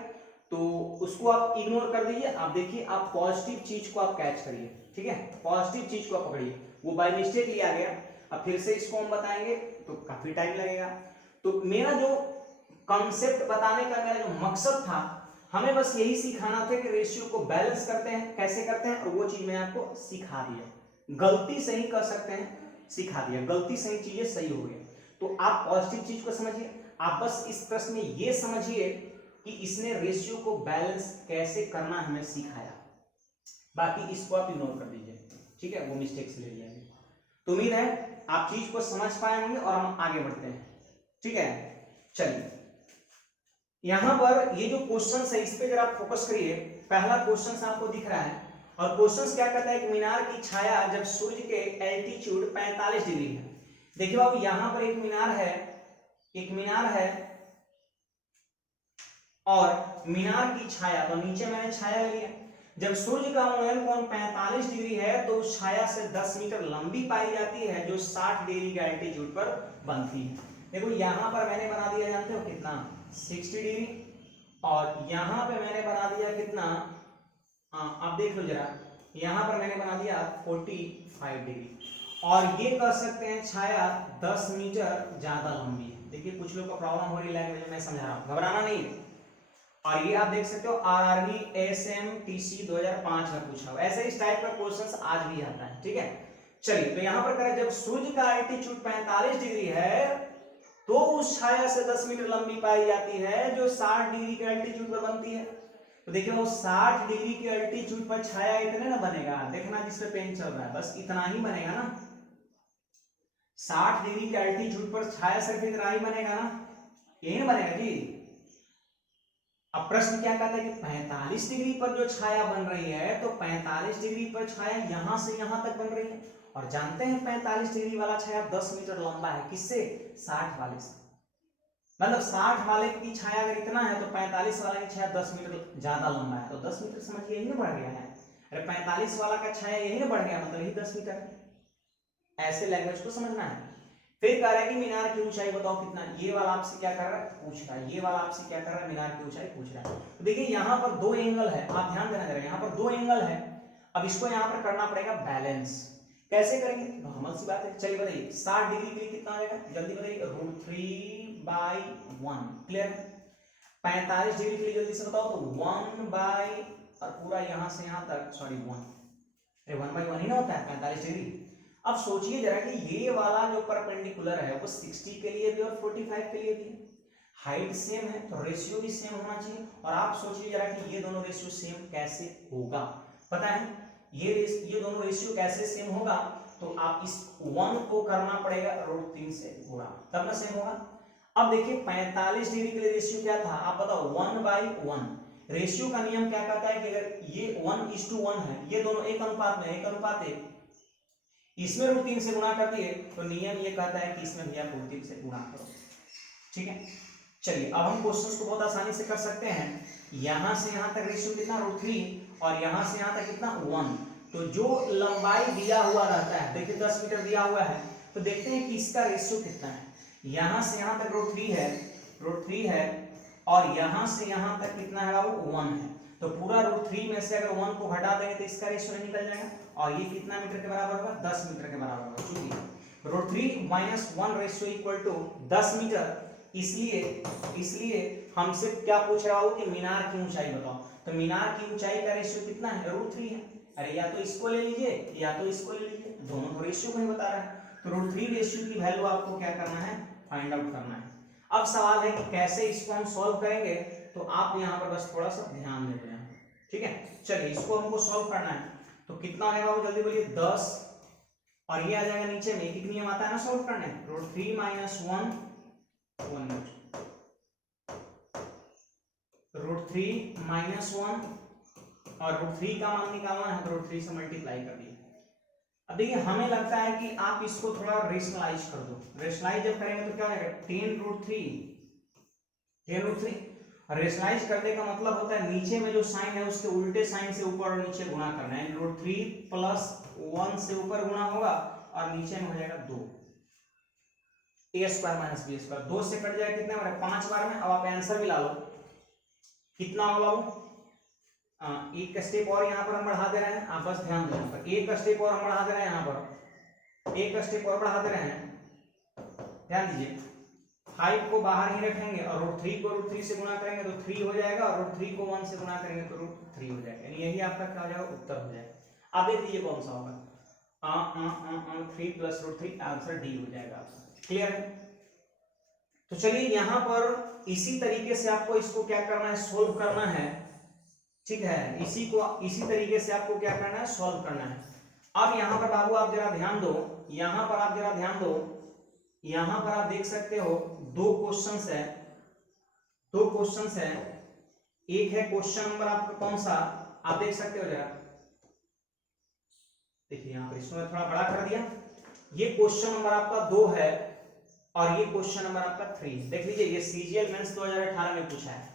तो उसको आप इग्नोर कर दीजिए। आप देखिए, आप पॉजिटिव चीज को आप कैच करिए, ठीक है, पॉजिटिव चीज को आप पकड़िए, वो बाई मिस्टेक लिया गया। अब फिर से इसको हम बताएंगे तो काफी टाइम लगेगा। तो मेरा जो कॉन्सेप्ट बताने का मेरा जो मकसद था, हमें बस यही सिखाना था कि रेशियो को बैलेंस करते हैं, कैसे करते हैं, और वो चीज मैं आपको सिखा दिया। गलती सही कर सकते हैं, सिखा दिया, गलती सही चीजें सही हो गई। तो आप पॉजिटिव चीज को समझिए, आप बस इस प्रश्न में ये समझिए कि इसने रेशियो को बैलेंस कैसे करना हमें सिखाया, बाकी इसको आप इग्नोर कर दीजिए, ठीक है, वो मिस्टेक से ले लिया गया। तो उम्मीद है आप चीज को समझ पाए होंगे और हम आगे बढ़ते हैं, ठीक है। चलिए, यहां पर ये जो क्वेश्चन है इस पे अगर आप फोकस करिए, पहला क्वेश्चन आपको दिख रहा है, और क्वेश्चन क्या कहता है कि मीनार की छाया जब सूर्य के एल्टीट्यूड 45 डिग्री है। देखिए बाबू, यहां पर एक मीनार है, एक मीनार है, और मीनार की छाया, तो नीचे मैंने छाया लिया, जब सूर्य का उन्नयन कोण 45 डिग्री है तो छाया से 10 मीटर लंबी पाई जाती है, जो 60 डिग्री के एल्टीट्यूड पर बनती है। देखो यहां पर मैंने बना दिया, जानते हो कितना, 60 डिग्री, और यहां पे मैंने बना दिया कितना, आप देख लो जरा, यहां पर मैंने बना दिया 45 डिग्री, और ये कह सकते हैं छाया 10 मीटर ज्यादा लंबी है। देखिए कुछ लोग को प्रॉब्लम हो रही लैंग्वेज, मैं समझा रहा हूं, घबराना नहीं। और ये आप देख सकते हो आरआरबी एसएमटीसी 2005 में पूछा हुआ, ऐसे इस टाइप का क्वेश्चन आज भी आता है, ठीक है। चलिए, तो यहां पर करें, जब सूर्य का एल्टीट्यूड 45 डिग्री है तो उस छाया से 10 मीटर लंबी पाई जाती है, जो 60 डिग्री के एल्टीट्यूड पर बनती है। तो देखिए वो 60 डिग्री के एल्टीट्यूड पर छाया इतने ना बनेगा, देखना जिस पे पेन चल रहा है, बस इतना ही बनेगा ना, 60 डिग्री के एल्टीट्यूड पर छाया सिर्फ इतना ही बनेगा ना, यही ना बनेगा जी। अब प्रश्न क्या कहता है कि 45 डिग्री पर जो छाया बन रही है, तो 45 डिग्री पर छाया यहां से यहां तक बन रही है, और जानते हैं 45 डिग्री वाला छाया 10 मीटर लंबा है, किससे, 60 वाले से। मतलब 60 वाले की छाया अगर इतना है तो 45 वाले की छाया 10 मीटर ज्यादा लंबा है, तो 10 मीटर समझिए यही ना बढ़ गया है। अरे 45 वाला का छाया यही ना बढ़ गया, मतलब यही 10 मीटर है। ऐसे लैंग्वेज को समझना है। फिर कह रहा है कि मीनार की ऊंचाई बताओ कितना, ये वाला आपसे क्या कर रहा है, पूछ रहा है, ये वाला आपसे क्या कर रहा है, मीनार की ऊंचाई पूछ रहा है। तो देखिए यहाँ पर दो एंगल है, आप ध्यान देना जरा, यहाँ पर दो एंगल है। अब इसको यहाँ पर करना पड़ेगा बैलेंस, कैसे करेंगे, नॉर्मल सी बात है। चलिए बताइए 60 डिग्री के लिए कितना आ जाएगा, जल्दी बताइए, √3/1, क्लियर। 45 डिग्री के लिए जल्दी से बताओ, तो 1 और पूरा यहां से यहां तक, सॉरी 1, अरे 1/1 ही ना होता है 45 डिग्री। अब सोचिए जरा कि ये वाला जो परपेंडिकुलर है वो 60 के लिए भी और 45 के लिए भी, हाइट सेम है तो रेशियो भी सेम होना चाहिए। और आप सोचिए जरा कि ये दोनों रेशियो सेम कैसे होगा, पता है ये दोनों रेशियो कैसे सेम होगा, तो आप इस 1 को करना पड़ेगा √3 से गुणा, तब ना सेम होगा। अब देखिए 45 डिग्री के लिए रेशियो क्या था, आप बताओ, 1/1। रेशियो का नियम क्या कहता है कि अगर ये 1:1 है, ये दोनों एक अनुपात में, एक अनुपात एक, इसमें रूट 3 से गुणा कर दिए तो नियम ये कहता है कि इसमें भी आप रूट 3 से गुणा करो। ठीक है, चलिए अब हम क्वेश्चंस को बहुत आसानी से कर सकते हैं। यहां से यहां तक रेशियो कितना रूट 3 और यहां से यहां तक कितना 1। तो जो लंबाई दिया हुआ रहता है, देखिए 10 मीटर दिया हुआ है, तो देखते हैं कि इसका रेशियो कितना है। यहां से यहां तक रूट 3 है और यहां से यहां तक कितना है बाबू 1 है। तो पूरा रूट 3 में से अगर 1 को हटा देंगे तो इसका रेशियो निकल जाएगा और ये कितना मीटर के बराबर होगा 10 मीटर के बराबर होगा। चूंकि root 3 minus 1 ratio equal to 10 metre, इसलिए हमसे क्या पूछ रहा हो कि मीनार की ऊंचाई बताओ। तो मीनार की ऊंचाई का रेशियो कितना है रूट 3 है। अरे या तो इसको ले लीजिए या तो इसको ले लीजिए, दोनों तो रेशियो को ही बता रहा है। तो रूट 3 रेशियो की वैल्यू आपको क्या करना है, फाइंड आउट करना है। अब सवाल है कि कैसे इसको हम सॉल्व करेंगे, तो आप यहाँ पर बस थोड़ा सा ध्यान दे देना। ठीक है, चलिए इसको हमको सॉल्व करना है। तो कितना आएगा वो जल्दी बोलिए 10 और ये आ जाएगा नीचे में, एक नियम आता है ना सॉल्व करने, रूट 3 माइनस 1 रूट 3 माइनस 1 और रूट 3 का मान निकालना है तो रूट 3 से मल्टीप्लाई कर दिया। अब देखिए हमें लगता है कि आप इसको थोड़ा रेशनलाइज कर दो। रेशनलाइज जब करेंगे तो क्या होगा 10 रूट 3 रेशनलाइज करने का मतलब होता है नीचे में जो साइन है उसके उल्टे साइन से ऊपर और नीचे गुणा करना है। रूट 3 प्लस 1 से ऊपर गुणा होगा और नीचे में हो जाएगा 2 a square minus b square. 2 से कट जाएगा कितने बार 5 बार में। अब आप आंसर मिला लो कितना होगा वो, एक स्टेप और यहाँ पर हम बढ़ा दे रहे हैं, आप बस ध्यान देना पर एक स्टेप और हम बढ़ा दे रहे हैं, यहाँ पर एक स्टेप और बढ़ा दे रहे हैं, ध्यान दीजिए। 5 को बाहर ही रखेंगे और रूट 3 को रूट 3 से गुणा करेंगे तो 3 हो जाएगा और रूट 3 को 1 से गुणा करेंगे तो रूट 3 हो जाएगा, यानी यही आपका क्या हो जाएगा उत्तर हो जाएगा। आप देख लीजिए कौन सा होगा 3 प्लस रूट 3, आंसर डी हो जाएगा आपका। क्लियर है? तो चलिए यहाँ पर इसी तरीके से आपको इसको क्या करना है, सोल्व करना है। ठीक है, इसी तरीके से आपको क्या करना है, सॉल्व करना है। अब यहाँ पर बाबू आप जरा ध्यान दो, यहाँ पर आप जरा ध्यान दो, यहाँ पर आप देख सकते हो दो क्वेश्चंस है। एक है क्वेश्चन नंबर आपका कौन सा, आप देख सकते हो जरा, देखिए यहाँ पर इसको मैं थोड़ा बड़ा कर दिया। ये क्वेश्चन नंबर आपका 2 है और ये क्वेश्चन नंबर आपका 3। देख लीजिए ये सीजीएल मेंस 2018 में पूछा है,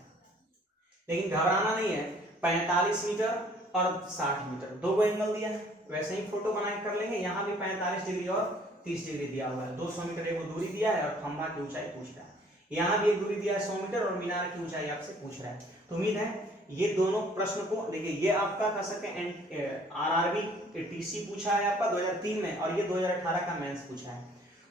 लेकिन घबराना नहीं है। 45 मीटर और 60 मीटर दो को एंगल दिया है, वैसे ही फोटो बना के कर लेंगे। यहाँ भी 45 डिग्री और 30 डिग्री दिया हुआ है, 200 मीटर एक दूरी दिया है और खंभा की ऊंचाई पूछ रहा है। यहाँ भी एक दूरी दिया है 100 मीटर और मीनार की ऊंचाई आपसे पूछ रहा है। तो उम्मीद है ये दोनों प्रश्न को देखिए, ये आपका कह सकते हैं आरआरबी टीसी पूछा है आपका 2003 में और ये 2018 का मेंस पूछा है।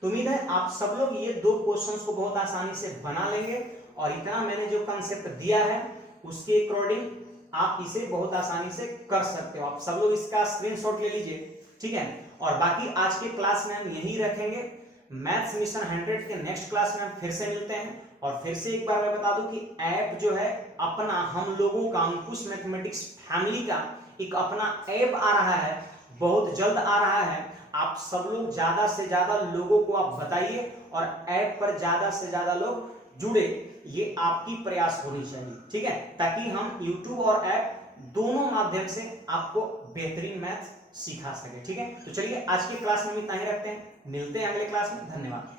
तो उम्मीद है आप सब लोग ये दो क्वेश्चंस को बहुत आसानी से बना लेंगे और इतना मैंने जो कंसेप्ट दिया है उसके अकॉर्डिंग आप इसे बहुत आसानी से कर सकते हो। आप सब लोग इसका स्क्रीनशॉट ले लीजिए, ठीक है। और बाकी आज के क्लास में हम यही रखेंगे। मैथ्स मिशन 100 के नेक्स्ट क्लास में हम फिर से मिलते हैं। और फिर से एक बार मैं बता दूं कि ऐप जो है अपना हम लोगों का अंकुश मैथमेटिक्स फैमिली का एक अपना ऐप आ रहा है, बहुत जल्द आ रहा है। आप सब लोग ज्यादा से ज्यादा लोगों को आप बताइए और ऐप पर ज्यादा से ज्यादा लोग जुड़े, ये आपकी प्रयास होनी चाहिए, ठीक है, ताकि हम YouTube और ऐप दोनों माध्यम से आपको बेहतरीन मैथ सिखा सके, ठीक है। तो चलिए आज की क्लास में इतना ही रखते हैं, मिलते हैं अगले क्लास में। धन्यवाद।